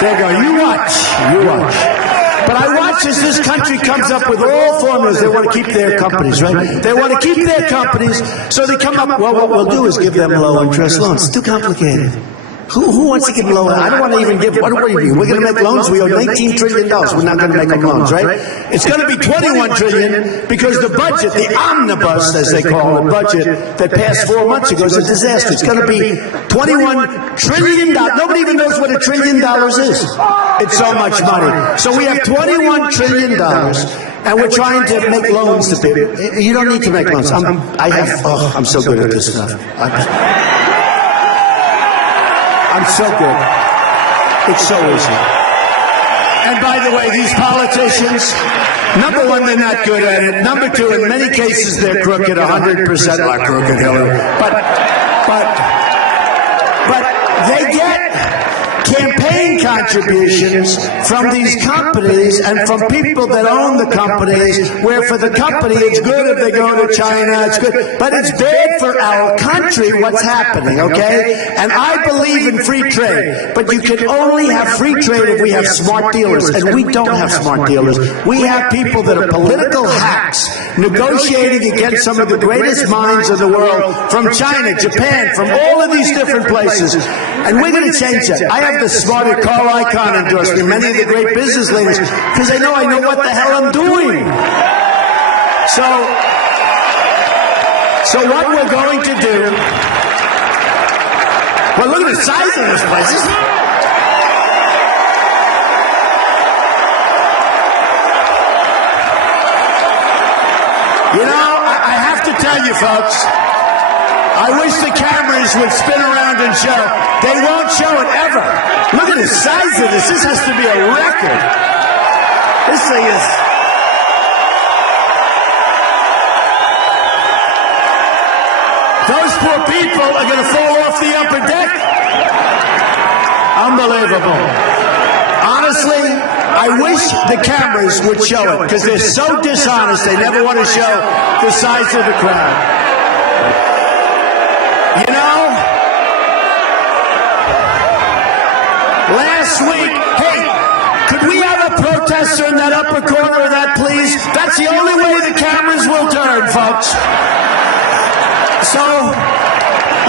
They're going, you watch. But I watch as this country comes up with all formulas. They want to keep their companies, right? They want to keep their companies, so they come up, well, what we'll do is give them low-interest loans. It's too complicated. Who wants to give loans? I don't want to even give, what do you mean? We're going to make loans? We owe $19 trillion. We're not going to make them loans, right? It's going to be $21 trillion because the budget, the omnibus, as they call it, budget that passed 4 months ago is a disaster. It's going to be $21 trillion. Nobody even knows what $1 trillion is. It's so much money. So we have $21 trillion. And we're trying to make loans to people. You don't need to make loans. I'm so good at this stuff. I'm so good. It's so easy. And by the way, these politicians, number one, they're not good at it. Number two, in many cases, they're crooked, 100% like crooked Hillary. But they get campaign contributions from these companies and from people that own the companies, where for the company it's good if they go to China, it's good, but it's bad for our country what's happening, okay? And I believe in free trade, but you can only have free trade if we have smart dealers, and we don't have smart dealers. We have people that are political hacks negotiating against some of the greatest minds of the world from China, Japan, from all of these different places. And we're going to change that. I have the smarter Carl Icahn endorsed me, many of the great business leaders, because I know what the hell I'm doing. So what we're going to do, well, look at the size of this place. You know, I have to tell you, folks, I wish the cameras would spin around and show. They won't show it ever. Look at the size of this. This has to be a record. This thing is... Those poor people are going to fall off the upper deck. Unbelievable. Honestly, I wish the cameras would show it, because they're so dishonest. They never want to show the size of the crowd. You know, last week, hey, could we have a protester in that upper corner of that, please? That's the only way the cameras will turn, folks. So,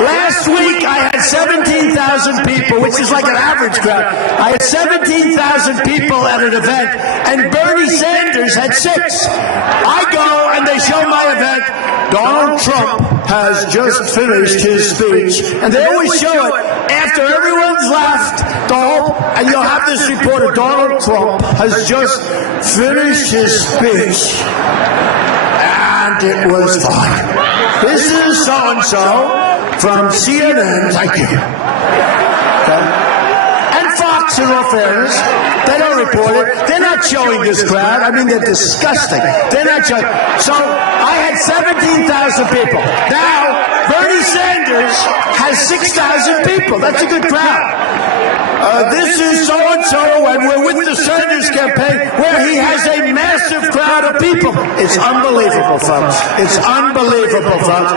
last week I had 17,000 people, which is like an average crowd. I had 17,000 people at an event, and Bernie Sanders had 6. I go and they show my event. Donald Trump has just finished his speech, and they always show it after everyone's left. And you'll have this reporter, Donald Trump has just finished his speech, and it was fine. This is so-and-so from CNN. Thank you. Okay. And Fox, in all fairness, they don't report it. They're not showing this crowd. I mean, they're disgusting. They're not showing. So I had 17,000 people. Now, Bernie Sanders has 6,000 people. That's a good crowd. This is so-and-so, and we're with the Sanders campaign, where he has a massive crowd of people. It's unbelievable, folks. It's unbelievable, folks.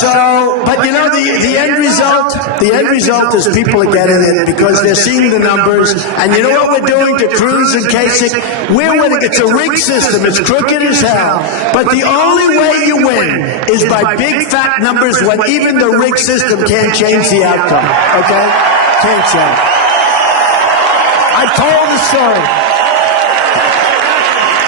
So, but you know, the end result is people are getting it because they're seeing the numbers. And you know what we're doing to Cruz and Kasich? We're winning. It's a rigged system. It's crooked as hell. But the only way you win is by big fat numbers when even the rigged system can't change the outcome. Okay? Can't change. I've told the story.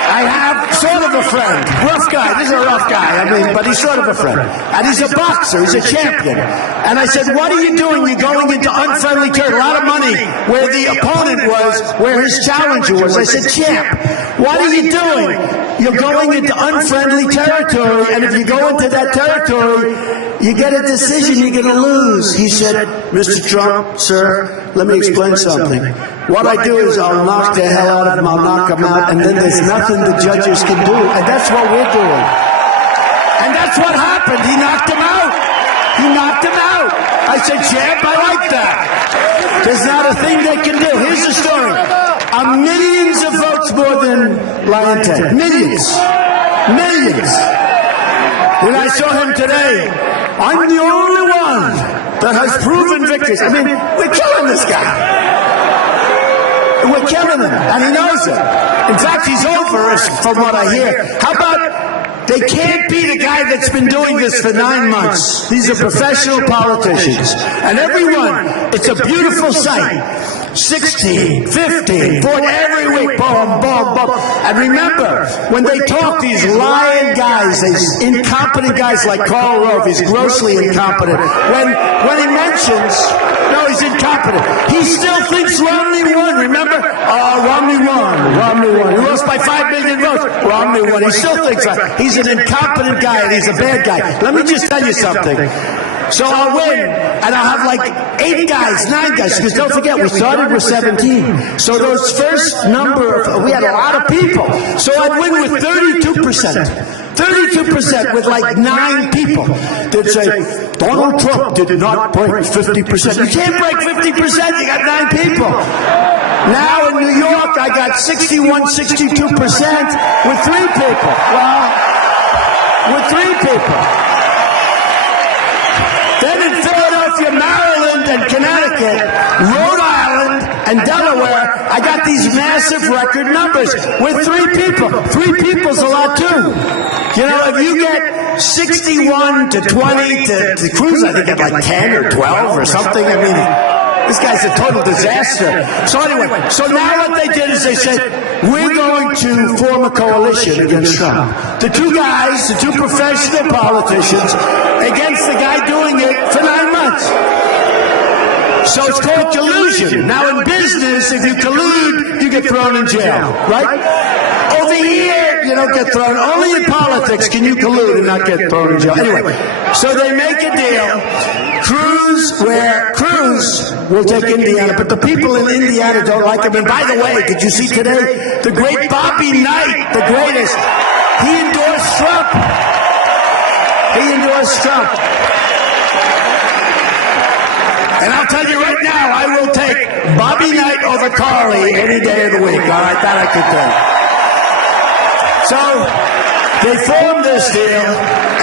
I have sort of a friend, rough guy. This is a rough guy, but he's sort of a friend. And he's a boxer, he's a champion. And I said, what are you doing? You're going into unfriendly territory. A lot of money where the opponent was, where his challenger was. I said, champ, what are you doing? You're going into unfriendly territory, and if you go into that territory, you get a decision, you're going to lose. He said, Mr. Trump, sir, let me explain something. What I do is I'll knock the hell out of him, I'll knock him out, and then there's nothing the judges can do. And that's what we're doing. And that's what happened. He knocked him out. He knocked him out. I said, champ, I like that. There's not a thing they can do. Here's the story. Millions of votes more than Lyon. Millions. Millions. When I saw him today, I'm the only one that has proven victories. We're killing this guy. We're killing him, and he knows it. In fact, he's over us, from what I hear. How about they can't beat a guy that's been doing this for 9 months? These are professional politicians. And everyone, it's a beautiful sight. 16, 15, 40, every week, boom, boom, boom. And remember, when they talk, these lying guys, these incompetent guys like Karl Rove, he's grossly incompetent. When he mentions, no, he's incompetent. He still thinks Romney won, remember? Romney won. He lost by 5 million votes. Romney won. He still thinks that. He's an incompetent guy, and he's a bad guy. Let me just tell you something. So I'll win, and I'll have like 8 guys, 9 guys, because don't forget, we started with 17. So those first we had a lot of people. So I'd win with 32%. 32% with like 9 people. They'd say, Donald Trump did not break 50%. You can't break 50%. You got 9 people. Now in New York, I got 61, 62% with 3 people. Well, with 3 people. Then in Philadelphia, Maryland, and Connecticut, Rhode Island, and Delaware, I got these massive record numbers with 3 people. 3 people's a lot too. You know, if you get 61 to 20 to Cruz, I think at like 10 or 12 or something. I mean, this guy's a total disaster. So anyway, so now what they did is they said, we're going to form a coalition against Trump. The 2 guys, the 2 professional politicians, against the guy doing it for 9 months. So it's called collusion. Now in business, if you collude, you get thrown in jail, right? Over here, you don't get thrown. Only in politics can you collude and not get thrown in jail. Anyway, so they make a deal. Cruz will take Indiana, but the people in Indiana don't like him. And by the way, did you see today, the great Bobby Knight, the greatest, he endorsed Trump. He endorsed Trump. And I'll tell you right now, I will take Bobby Knight over Carly any day of the week. All right, that I could do. So they formed this deal,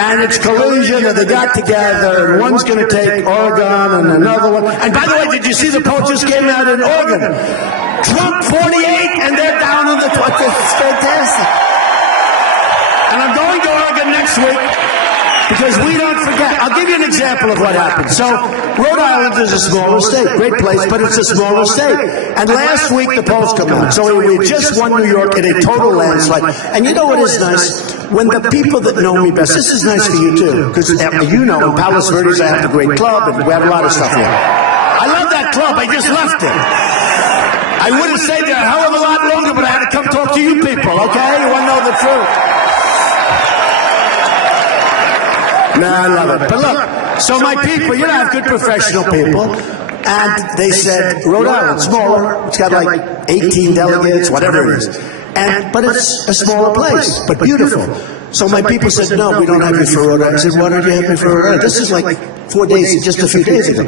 and it's collusion, and they got together, and one's going to take Oregon and another one. And by the way, did you see the poll just came out in Oregon? Trump 48, and they're down in the 20s. It's fantastic. And I'm going to Oregon next week. Because we don't forget. I'll give you an example of what happened. So, Rhode Island is a smaller state. Great place, but it's a smaller state. And last week, the polls come out. So, we just won New York in a total landslide. And you know what is nice? When the people that know me best, this is nice for you, too. Because you know, in Palos Verdes, I have a great club, and we have a lot of stuff here. I love that club. I just left it. I would have stayed there a hell of a lot longer, but I had to come talk to you people, okay? You want to know the truth. No, I love it. But look, so my people, you know, I have good professional people, and they said, Rhode Island, smaller, it's got like 18 delegates, whatever it is. But it's a smaller place, but beautiful. So my people said, no, we don't have you for Rhode Island. I said, why don't you have me for Rhode Island? This is like 4 days, just a few days ago.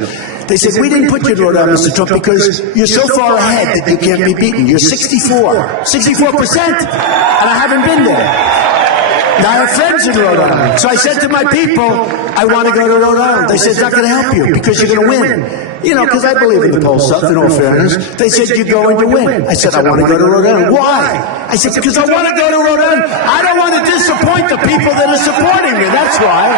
They said, we didn't put you in Rhode Island, Mr. Trump, because you're so far ahead that you can't be beaten. You're 64%, and I haven't been there. Now, I have friends in Rhode Island. So I said to my people, I want to go to Rhode Island. They said, it's not going to help you because you're going to win. You know, because I believe in the poll stuff, in all fairness. They said, you're going to win. I said, I want to go to Rhode Island. Why? I said, because I want to go to Rhode Island. I don't want to disappoint the people that are supporting me. That's why.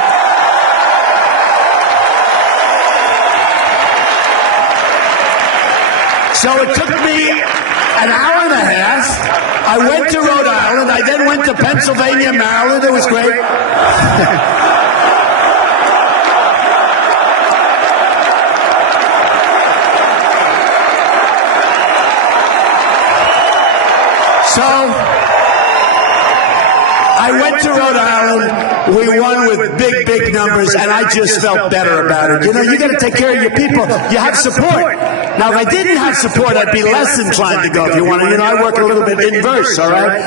So it took me an hour and a half. I went to Rhode Island. I then went to Pennsylvania, Maryland. It was great. So I went to Rhode Island. We won with big numbers, and I just felt better about it. You know, you got to take care of your people. You have support. Now, if I didn't have support, I'd be less inclined to go. If you want to, you know, I work a little bit inverse, all right?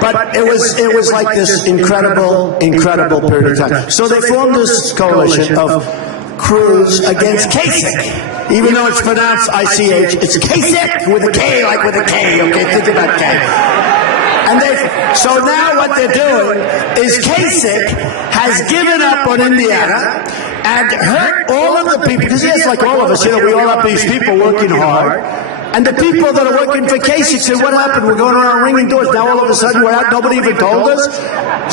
But it was like this incredible period of time. So they formed this coalition of Cruz against Kasich. Even though it's pronounced ICH, it's Kasich with a K, like with a K. Okay, think about K. And so now what they're doing is Kasich has given up on Indiana and hurt all of the people, because yes, like all of us, you know, we all have these people working hard. And the people that are working for Kasich said, what happened? We're going around ringing doors. Now all of a sudden we're out. Nobody even told us.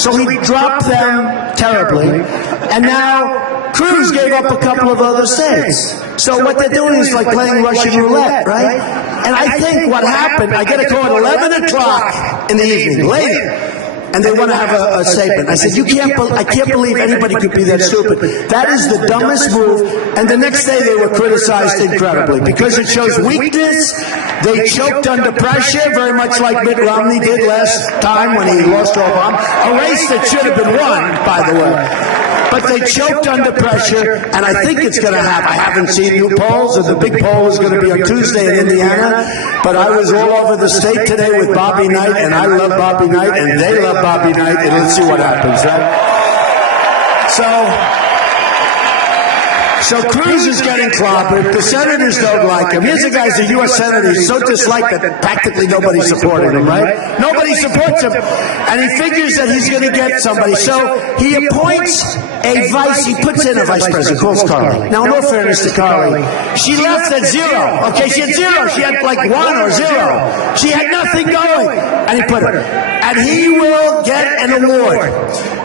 So he dropped them terribly. And now Cruz gave up a couple of other states. So what they're doing is like playing Russian roulette, right? And I think what happened, I get a call at 11 o'clock in the evening, late, and they want to have a statement. I said, I can't believe anybody could be that stupid. That is the dumbest move. And the next day they were criticized incredibly because it shows weakness. They choked under pressure, very much like Mitt Romney did last time when he lost to Obama. A race that should have been won, by the way. But they choked under pressure, and I think it's going to happen. I haven't seen new polls, and the big poll is going to be on Tuesday in Indiana. But I was all over the state today with Bobby Knight, and I love Bobby Knight, and they love Bobby Knight, and let's see what happens, right? So So Cruz is getting clobbered. The senators don't like him. Here's a guy's a U.S. senator. He's so disliked that practically nobody's supporting him, right? Nobody supports him. And he figures that he's going to get somebody. So he appoints he puts in a vice president, calls Carly. Now, in all fairness to Carly, she left at 0. Okay, she had 0. She had like 1 or 0. She had nothing going. And he put her. And he will get an award.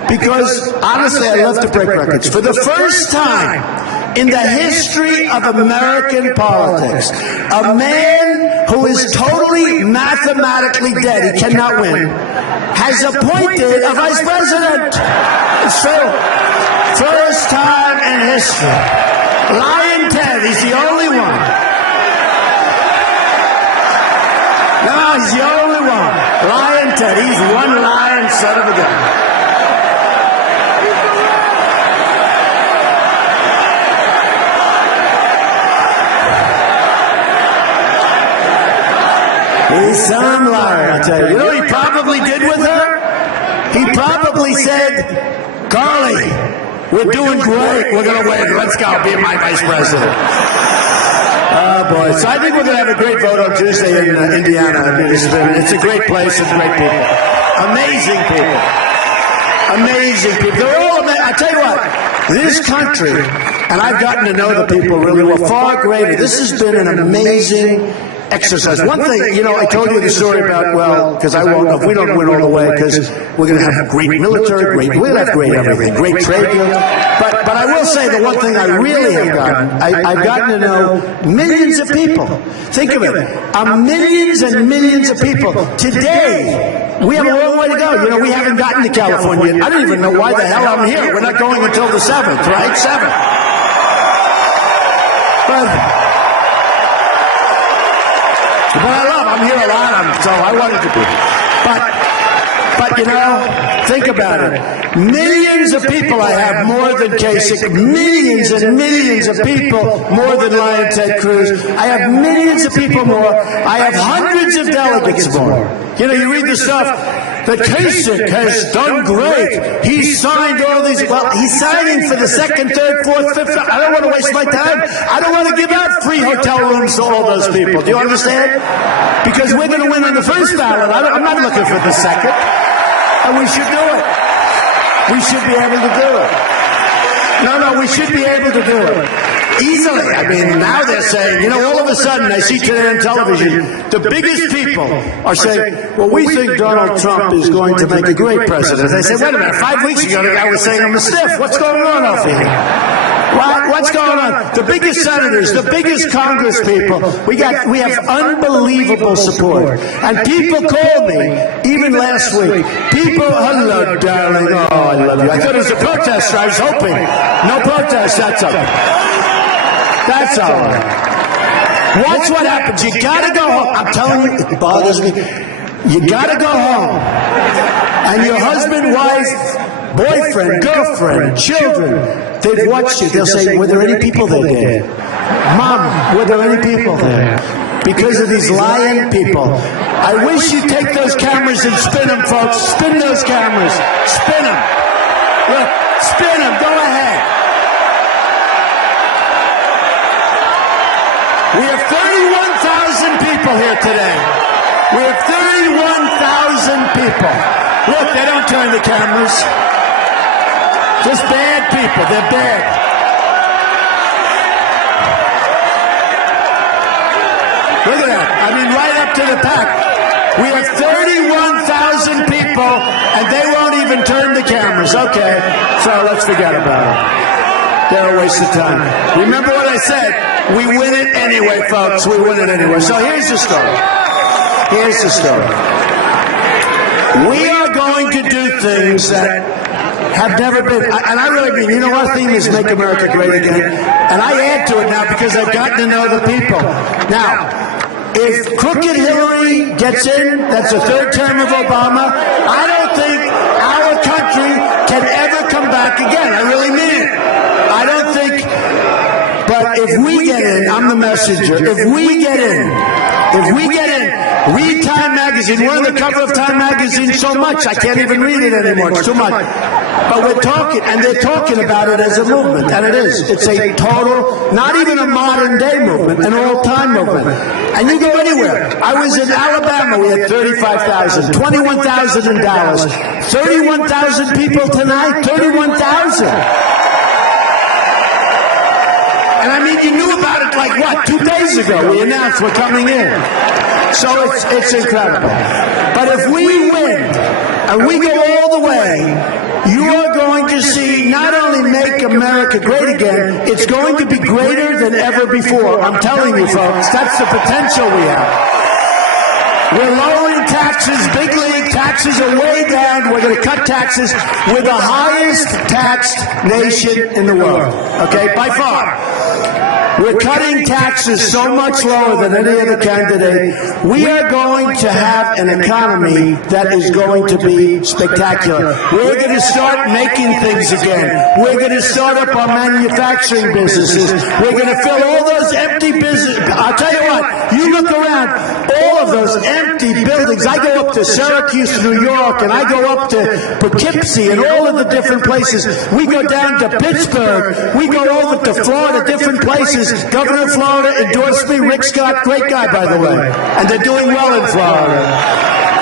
Because, honestly, I love to break records. For the first time in the history of American politics, a man who is totally mathematically dead, he cannot win, has appointed a vice president. It's true. First time in history. Lion Ted, he's the only one. No, he's the only one. Lion Ted, he's one lion son of a gun. He's some liar, I tell you. You know what he probably did with her? He probably said, Carly, we're doing great. We're going to win. Let's go. Be my vice president. Oh, boy. So I think we're going to have a great vote on Tuesday in Indiana. I mean, it's a great place. It's great people. Amazing people. Amazing people. They're all amazing. I tell you what, this country, and I've gotten to know the people really well, far greater. This has been an amazing exercise. One thing, you know, I told you the story about, well, because I won't, if we don't win all the way, because we're going to have great military, we'll have great everything, great trade deals. But I will say the one thing I really have gotten, I've gotten to know millions of people. Think of it, millions and millions of people. Today, we have a long way to go. You know, we haven't gotten to California yet. I don't even know why the hell I'm here. We're not going until the 7th, right? 7th. But I'm here a lot, so I wanted to be. But you know, think about it. Millions of people I have more than Kasich. Millions and millions of people more than Lion Ted Cruz. I have millions of people more. I have hundreds of delegates more. You know, you read the stuff that Kasich has done great. He signed all these. Well, he's signing for the 2nd, 3rd, 4th, 5th. I don't want to waste my time. I don't want to give out free hotel rooms to all those people. Do you understand? Because we're going to win on the first ballot. I'm not looking for the second. And we should do it. We should be able to do it. No, we should be able to do it. Easily. I mean, now they're saying, you know, all of a sudden, I see today on television, the biggest people are saying, well, we think Donald Trump is going to make a great president. They said, wait a minute, 5 weeks ago, the guy was saying I'm a stiff. What's going on over here? What's going on? The biggest senators, the biggest Congress people, we have unbelievable support. And people called me, even last week. People, hello, darling. Oh, I love you. I thought it was a protest. I was hoping. No protest. That's okay. That's all right. Watch what happens. You gotta go home. I'm telling you, it bothers me. You gotta go home. And your husband, wife, boyfriend, girlfriend, children, they've watched you. They'll say, were there any people there, Dad? Mom, were there any people there? Because of these lying people. I wish you'd take those cameras and spin them, folks. Spin those cameras. Spin them. Look, spin them. Go ahead. We have 31,000 people here today. We have 31,000 people. Look, they don't turn the cameras. Just bad people. They're bad. Look at that. I mean, right up to the pack. We have 31,000 people, and they won't even turn the cameras. Okay, so let's forget about it. They're a waste of time. Remember what I said. We win it anyway, folks. We win it anyway. So here's the story. Here's the story. We are going to do things that have never been, and I really mean, you know, our theme is Make America Great Again, and I add to it now because I've gotten to know the people. Now, if crooked Hillary gets in, that's the 3rd term of Obama, I don't think our country can ever come back again. I really mean it. I don't think, but if we get in, I'm the messenger, if we get in, Read Time Magazine. We're on the cover of Time Magazine so much, I can't even read it anymore. It's too much. But we're talking, and they're talking about it as a movement, and it is. It's a total, not even a modern-day movement, an all-time movement. And you go anywhere. I was in Alabama. We had 35,000, 21,000 in Dallas, 31,000 people tonight, 31,000. And I mean, you knew about it like what? 2 days ago we announced we're coming in. So it's incredible. But if we win and we go all the way, you are going to see not only Make America Great Again, it's going to be greater than ever before. I'm telling you, folks, that's the potential we have. We're lowering taxes, big league taxes are way down. We're going to cut taxes. We're the highest taxed nation in the world, okay, by far. We're cutting taxes so much lower than any other candidate. We are going to have an economy that is going to be spectacular. We're going to start making things again. We're going to start up our manufacturing businesses. We're going to fill all those empty businesses. I'll tell you what, you look around, all of those empty buildings. I go up to Syracuse, New York, and I go up to Poughkeepsie and all of the different places. We go down to Pittsburgh. We go over to Florida, different places. Governor of Florida endorsed me. Rick Scott, great guy, by the way. And they're doing well in Florida.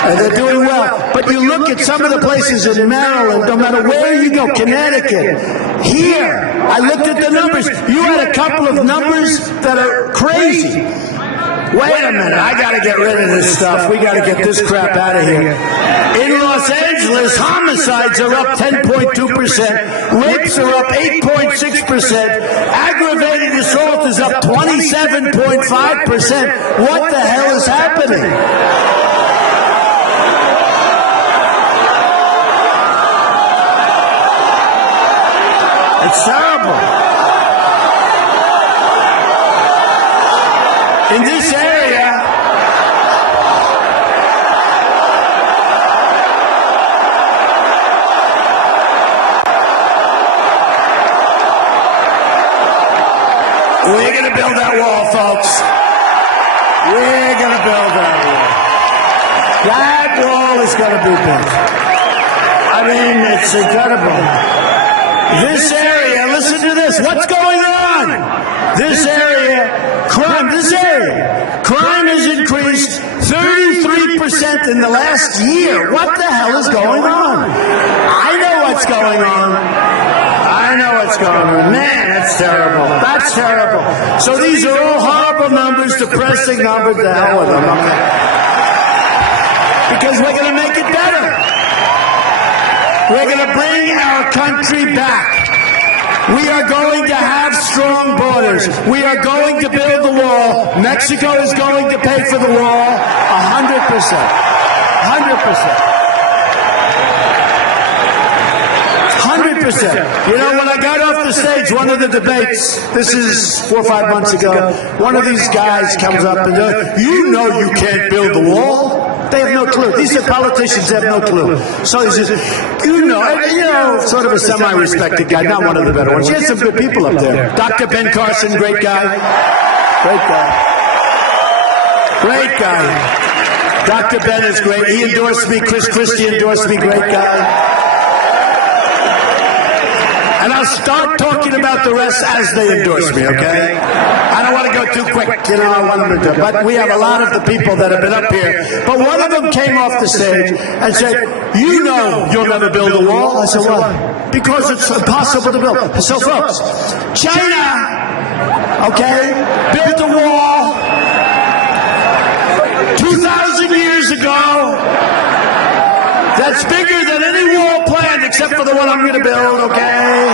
And they're doing well. But you look at some of the places in Maryland, no matter where you go, Connecticut, here, I looked at the numbers. You had a couple of numbers that are crazy. Wait a minute, I got to get rid of this stuff. We got to get this crap out of here. In Los Angeles, homicides are up 10.2%. Rapes are up 8.6%. Aggravated assault is up 27.5%. What the hell is happening? It's terrible. In this area, we're going to build that wall, folks. We're going to build that wall. That wall is going to be built. I mean, it's incredible. This area, listen to this. What's going on? This area. Crime has increased 33% in the last year. What the hell is going on? I know what's going on. I know what's going on. Man, that's terrible. That's terrible. So these are all horrible numbers, depressing numbers. The hell with them. Okay? Because we're going to make it better. We're going to bring our country back. We are going to have strong borders. We are going to build the wall. Mexico is going to pay for the wall 100%. 100%. You know, when I got off the stage, one of the debates, this is 4 or 5 months ago, one of these guys comes up and goes, you know you can't build the wall. They have no clue. These are politicians that have no clue. So he says, you know, sort of a semi-respected guy, not one of the better ones. He has some good people up there. Dr. Ben Carson, great guy. Great guy. Great guy. Dr. Ben is great. He endorsed me. Chris Christie endorsed me. Great guy. And I'll start talking about the rest as they endorse me, okay? I don't want to go too quick, you know, I want them to do. But we have a lot of the people that have been up here. But one of them came off the stage and said, you know you'll never build a wall. I said, why? Because it's impossible to build. So, folks, China, okay, built a wall 2,000 years ago that's bigger than any wall planned except for the one I'm going to build, okay?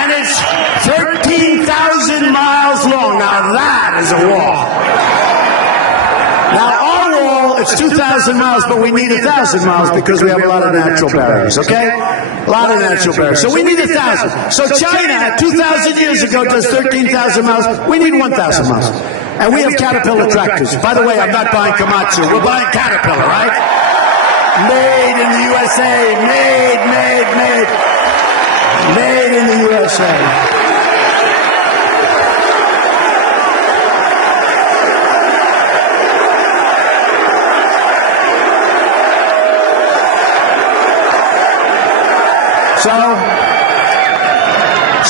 And it's 13,000 miles long. Now that is a wall. Now our wall, it's 2,000 miles, but we need 1,000 miles because we have a lot of natural barriers, okay? A lot of natural barriers. So we need 1,000. So China, 2,000 years ago, does 13,000 miles. We need 1,000 miles. And we have Caterpillar tractors. By the way, I'm not buying Komatsu. We're buying Caterpillar, right? Made in the USA. Made in the USA.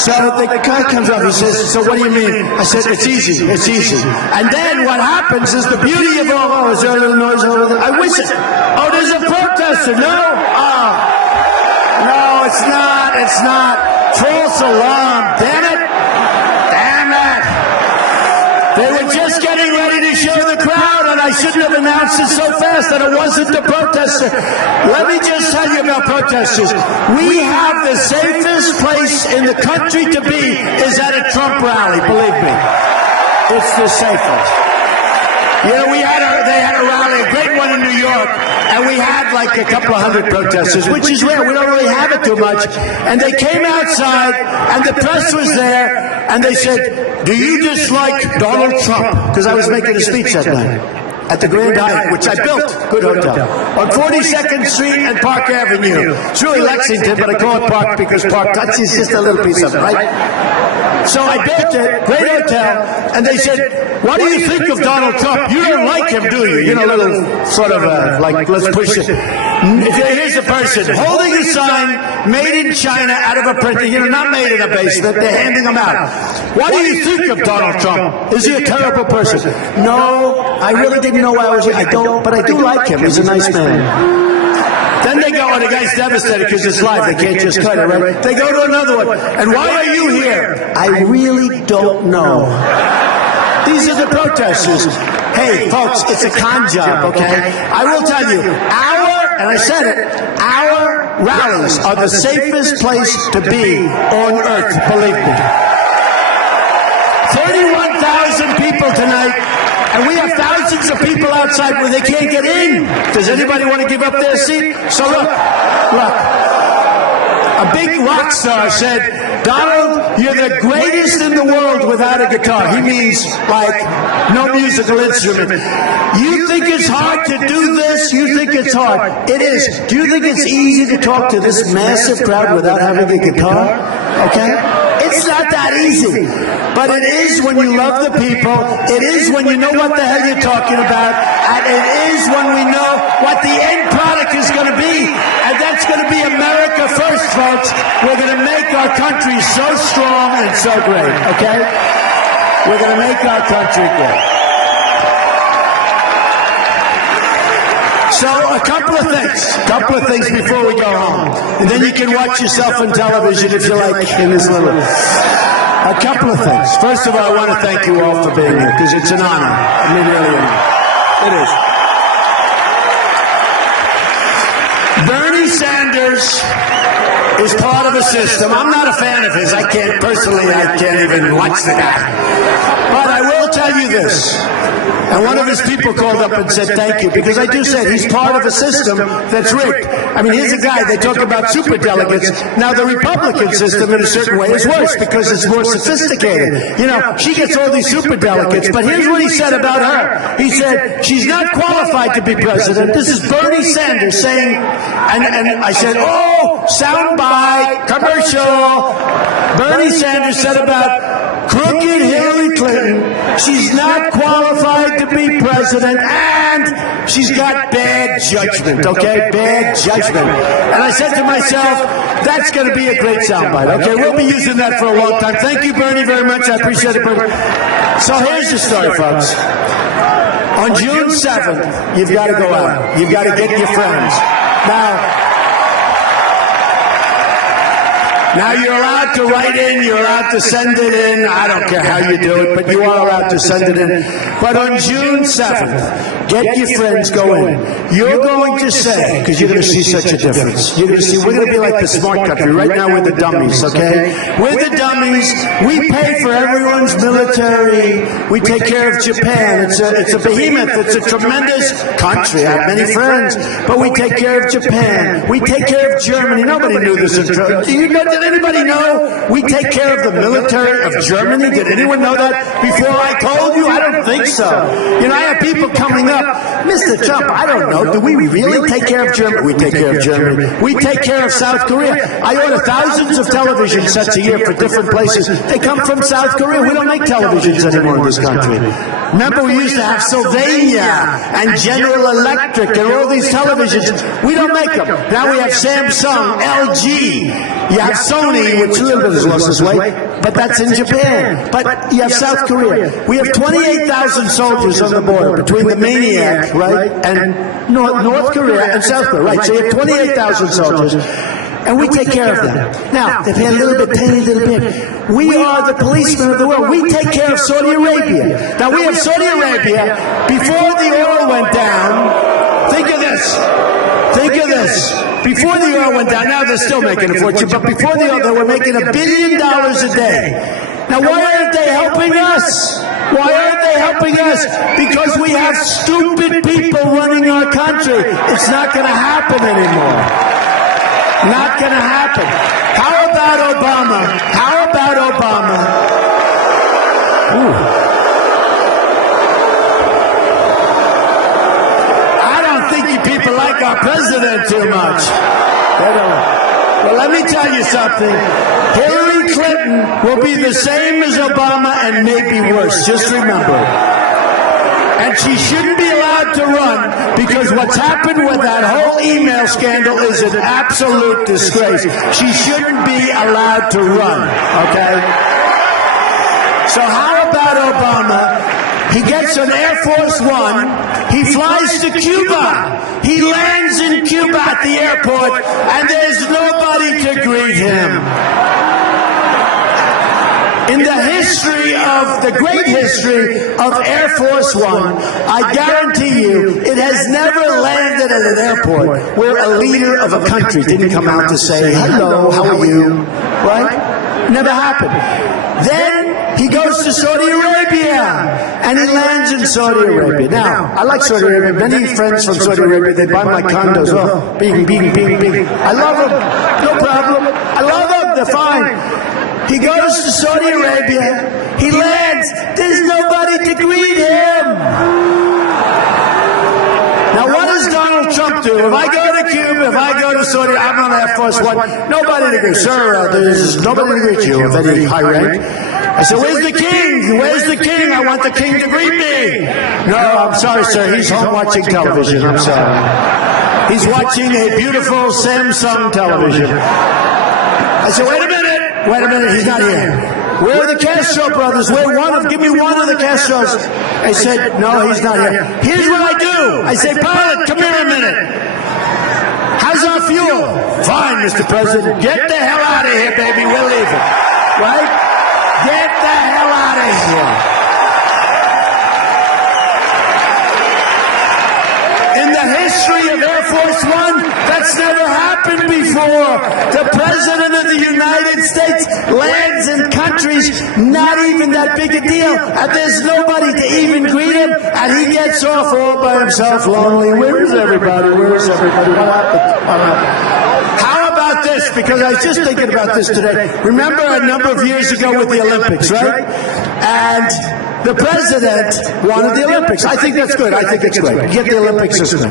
So the guy comes up, he says, so what do you mean? I said, it's easy, it's easy. And then what happens is the beauty of all, is there a little noise over there? I wish it. Oh, there's a protester, no? Oh. No, it's not. False alarm, damn it. Damn it. They were just getting ready to show the crowd, and I shouldn't have announced it so fast that it wasn't the protester. Let me just tell you about protesters. We have the safest place in the country to be is at a Trump rally, believe me. It's the safest. You know, they had a rally, a great one in New York, and we had like a couple of hundred protesters, which is rare. We don't really have it too much. And they came outside, and the press was there, and they said, do you dislike Donald Trump? Because I was making a speech that night at the Grand Hyatt, which I built, good hotel, on 42nd Street and Park Avenue. It's really Lexington, but I call it Park because Park touches just a little piece of it, right? So I built it, great hotel, and they said, what do you think of Donald Trump? You don't like him, do you? You know, a little sort of like, let's push it. Here's a person holding a sign, made in China, out of a printer, you know, not made in a basement, they're handing them out. What do you think of Donald Trump? Is he a terrible person? No, I really didn't know why I was here. I don't, but I do like him. He's a nice man. Then they go, and the guy's devastated because it's live. They can't just cut it, right? They go to another one. And why are you here? I really don't know. These are the protesters. Hey, folks, it's a con job, okay? I will tell you, and I said it, our rallies are the safest place to be on earth, believe me. 31,000 people tonight. And we have thousands of people outside where they can't get in. Does anybody want to give up their seat? So look. A big rock star said, Donald, you're the greatest in the world without a guitar. He means, like, no musical instrument. You think it's hard to do this? You think it's hard. It is. Do you think it's easy to talk to this massive crowd without having a guitar? Okay? It's not that easy. But it is when you love the people. It is when you know what the hell you're talking about. And it is when we know what the end product is going to be. And that's going to be America first, folks. We're going to make our country so strong and so great, okay? We're going to make our country great. So a couple of things before we go home. And then you can watch yourself on television if you like in this little... A couple of things. First of all, I want to thank you all for being here, because it's an honor. I mean, really an honor. It is. Bernie Sanders is part of a system. I'm not a fan of his. I can't even watch the guy. But I will tell you this. And one of his people called up and said, thank you, because I do say he's part of a system that's rigged. I mean, here's a guy, they talk about superdelegates. Now, the Republican system, in a certain way, is worse because it's more sophisticated. You know, she gets all these superdelegates, but here's what he said about her. He said, she's not qualified to be president. This is Bernie Sanders saying, and I said, oh, soundbite, commercial. Bernie Sanders said about crooked Hillary Clinton, she's not qualified to be president, and she's got bad judgment, okay? Bad judgment. And I said to myself, that's going to be a great soundbite, okay? We'll be using that for a long time. Thank you, Bernie, very much. I appreciate it, Bernie. So here's the story, folks. On June 7th, you've got to go out. You've got to get your friends. Now, you're allowed to write in, you're allowed to send it in. I don't care how you do it, but you are allowed to send it in. But on June 7th, get your friends, go in. You're going to say, because you're going to see such a difference. You're going to see, we're going to be like the smart country. Right now, we're the dummies, okay? We're the dummies. We pay for everyone's military. We take care of Japan. It's a behemoth. It's a tremendous country. I have many friends, but we take care of Japan. We take care of Germany. Nobody knew this. Did anybody know we take care of the military of Germany? Did anyone know that before I told you? I don't think so. You know, I have people coming up, Mr. Trump, I don't know, do we really take care of Germany? We take care of Germany. We take care of South Korea. I order thousands of television sets a year for different places. They come from South Korea. We don't make televisions anymore in this country. Remember, we used to have Sylvania and General Electric and all these televisions. We don't make them. Now we have Samsung, LG. You have Sony, which a little bit has lost its way, but that's in Japan. But you have South Korea. We have 28,000 soldiers on the border between the maniac, right, and North Korea and South Korea, right? So you have 28,000 soldiers. And we take care of them. Now, they've had a little bit, tiny little bit. We are the policemen of the world. We take care of Saudi Arabia. Now, we have Saudi Arabia. Before the oil went down, think of this. Think of this. Before the oil went down, now they're still making a fortune, but before the oil, they were making $1 billion a day. Now, why aren't they helping us? Why aren't they helping us? Because we have stupid people running our country. It's not going to happen anymore. Not going to happen. How about Obama? How about Obama? Ooh. I don't think you people like our president too much. They don't. Well, let me tell you something. Hillary Clinton will be the same as Obama and maybe worse. Just remember. And she shouldn't be allowed to run because what's happened with that whole email scandal is an absolute disgrace. She shouldn't be allowed to run, okay? So how about Obama? He gets an Air Force One. He flies to Cuba. He lands in Cuba at the airport, and there's nobody to greet him. In the history of, the great history of Air Force One, I guarantee you, it has never landed at an airport where a leader of a country didn't come out to say, hello, how are you? Right? Never happened. Then he goes to Saudi Arabia, and he lands in Saudi Arabia. Now, I like Saudi Arabia. Many friends from Saudi Arabia, they buy my condos. Oh, bing, bing, bing, bing. I love them. No problem. I love them. They're fine. He goes to Saudi Arabia. He lands. There's nobody to greet him. Now, what does Donald Trump do? If I go to Cuba, if I go to Saudi, I'm on Air Force One. Nobody to greet. Sir, there's nobody to greet you of any high rank. I said, where's the king? Where's the king? I want the king to greet me. No, I'm sorry, sir. He's home watching television. I'm sorry. He's watching a beautiful Samsung television. I said, wait a minute, he's not here. Where are the Castro brothers? Give me one of the Castros. I said, no, he's not here. Here's what I do. I say, pilot, come here a minute. How's our fuel? Fine, Mr. President. Get the hell out of here, baby. We're leaving. Right? Get the hell out of here. In the history of Air Force One, that's never happened before. The President of the United States lands in countries not even that big a deal, and there's nobody to even greet him, and he gets off all by himself, lonely. Where's everybody? Where's everybody? What happened? How about this? Because I was just thinking about this today. Remember a number of years ago with the Olympics, right? And the president wanted the Olympics. I think that's good. I think it's great. Get the Olympics is good.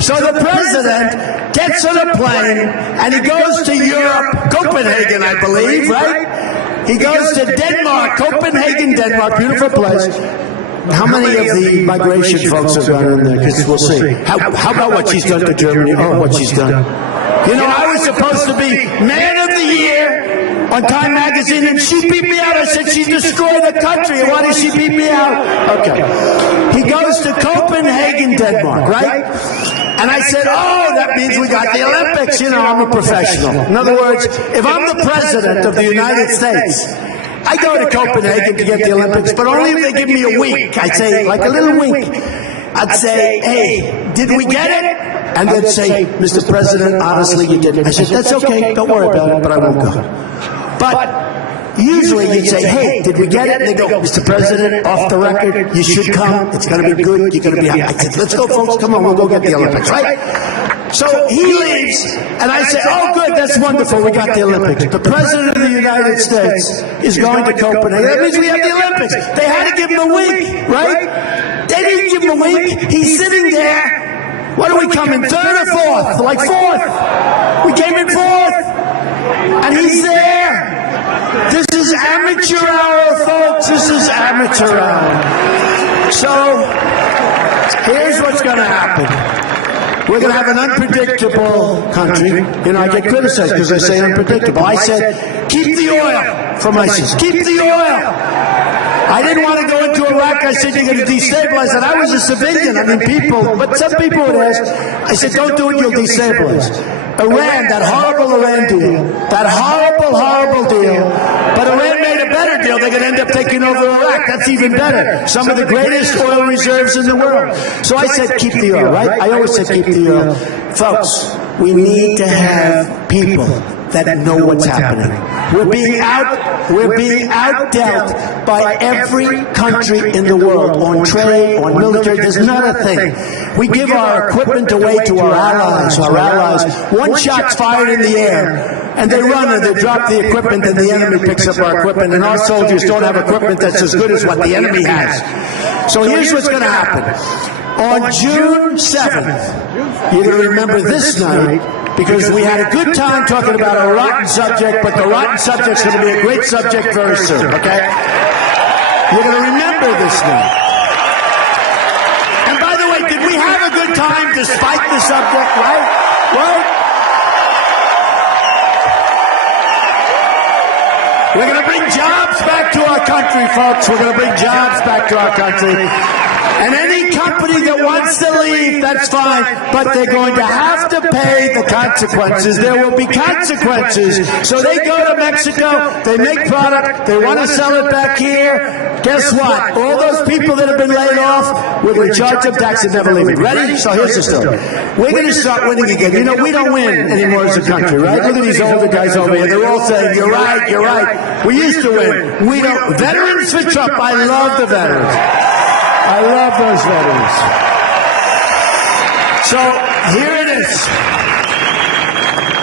So the president gets on a plane and he goes to Europe, Copenhagen, I believe, right? He goes to Denmark, Copenhagen, Denmark, beautiful place. How many of the migration folks have gone in there? Because we'll see. How about what she's done to Germany? Oh, what she's done. You know, I was supposed to be Man of the Year on Time Magazine, and she beat me out. I said, she destroyed the country. Why did she beat me out? Okay. He goes to Copenhagen, Denmark, right? And I said, oh, that means we got the Olympics. You know, I'm a professional. In other words, if I'm the president of the United States, I go to Copenhagen to get the Olympics, but only if they give me a wink. I'd say, like a little wink. I'd say, hey, did we get it? And they'd say, Mr. President, honestly, you didn't. I said, that's okay, don't worry about it, but I won't go. But usually you'd say, hey, did we get it? And they go, Mr. President, off the record, you should come, it's going to be good, you're going to be happy. I said, let's go, folks, come on, we'll go get the Olympics, right? So he leaves, and I say, oh, good, that's wonderful, we got the Olympics. The President of the United States is going to Copenhagen. That means we have the Olympics. They had to give him a wink, right? They didn't give him a wink. He's sitting there. What do we come in, third or fourth? Like fourth. We came in fourth. And he's there. This is amateur hour, folks. This is amateur hour. So, here's what's going to happen. we're going to have an unpredictable country. You know, I get criticized because I say unpredictable. I said, keep the oil from ISIS. Keep the oil. I didn't want to go into Iraq. I said, you're going to destabilize it. I was a civilian. I mean, people, but some people would ask, I said, don't do it, you'll destabilize. Iran, that horrible Iran deal, that horrible, horrible deal, but Iran made a better deal. They're going to end up taking over Iraq. That's even better. Some of the greatest oil reserves in the world. So I said, keep the oil, right? I always said, keep the oil. Folks, we need to have people that know what's happening. We're being outdealt by every country in the world on trade, on military. There's not a thing. We give our equipment away to our allies. One shot's fired in the air, and they run and they drop the equipment, and the enemy picks up our equipment, and our soldiers don't have equipment that's as good as what the enemy has. So here's what's going to happen. On June 7th, you're going to remember this night, because we had a good time talking about a rotten subject, but the rotten subject's going to be a great subject very soon, okay? You're going to remember this night. And by the way, did we have a good time despite the subject, right? Right? We're going to bring jobs back to our country, folks. We're going to bring jobs back to our country. And any company that wants to leave, that's fine, but they're going to have to pay the consequences. There will be consequences. So they go to Mexico, they make product, they want to sell it back here. Guess what? All those people that have been laid off, we're going to charge them tax and never leave it. Ready? So here's the story. We're going to start winning again. You know, we don't win anymore as a country, right? Look at these older guys over here. They're all saying, you're right, you're right. We used to win. We don't. Veterans for Trump. I love the veterans. I love those veterans. So here it is.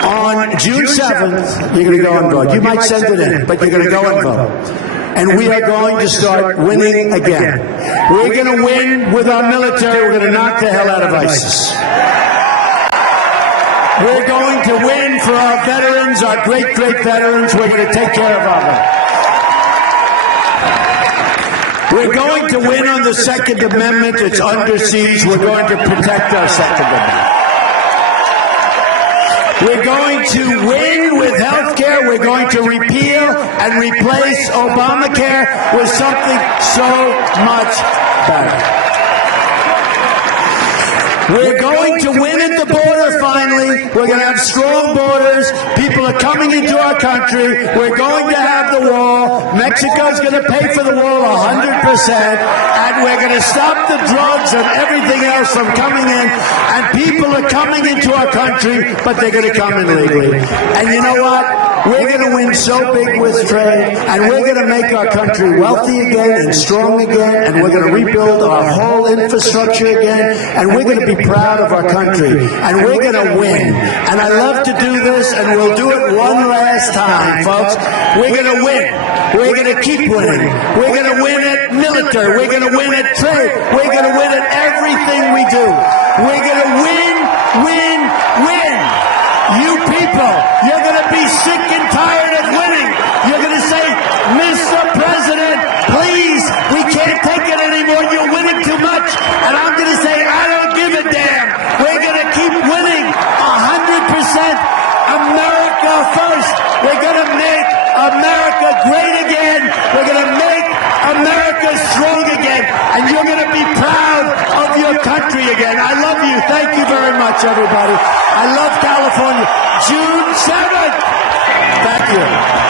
On June 7th, you're going to go and vote. You might send it in, but you're going to go and vote. And we are going to start winning again. We're going to win with our military. We're going to knock the hell out of ISIS. We're going to win for our veterans, our great, great veterans. We're going to take care of them. We're going to win on the Second Amendment. It's under siege. We're going to protect our Second Amendment. We're going to win with health care. We're going to repeal and replace Obamacare with something so much better. We're going to win at the border finally. We're going to have strong borders. People are coming into our country. We're going to have the wall. Mexico's going to pay for the wall 100%. And we're going to stop the drugs and everything else from coming in. And people are coming into our country, but they're going to come in legally. And you know what? We're going to win so big with trade, and we're going to make our country wealthy again and strong again, and we're going to rebuild our whole infrastructure again, and we're going to be proud of our country, and we're going to win. And I love to do this, and we'll do it one last time, folks. We're going to win. We're going to keep winning. We're going to win at military. We're going to win at trade. We're going to win at everything we do. We're going to win, win, win. You people, you're going to be sick and tired of winning. You're going to say, Mr. President, please, we can't take it anymore. You're winning too much. And I'm going to say, I don't give a damn. We're going to keep winning 100%. America first. We're going to make America great again. We're going to make America strong again. And you're going to be proud of your country again. I love you. Thank you very much, everybody. I love California. June 7th. Thank you.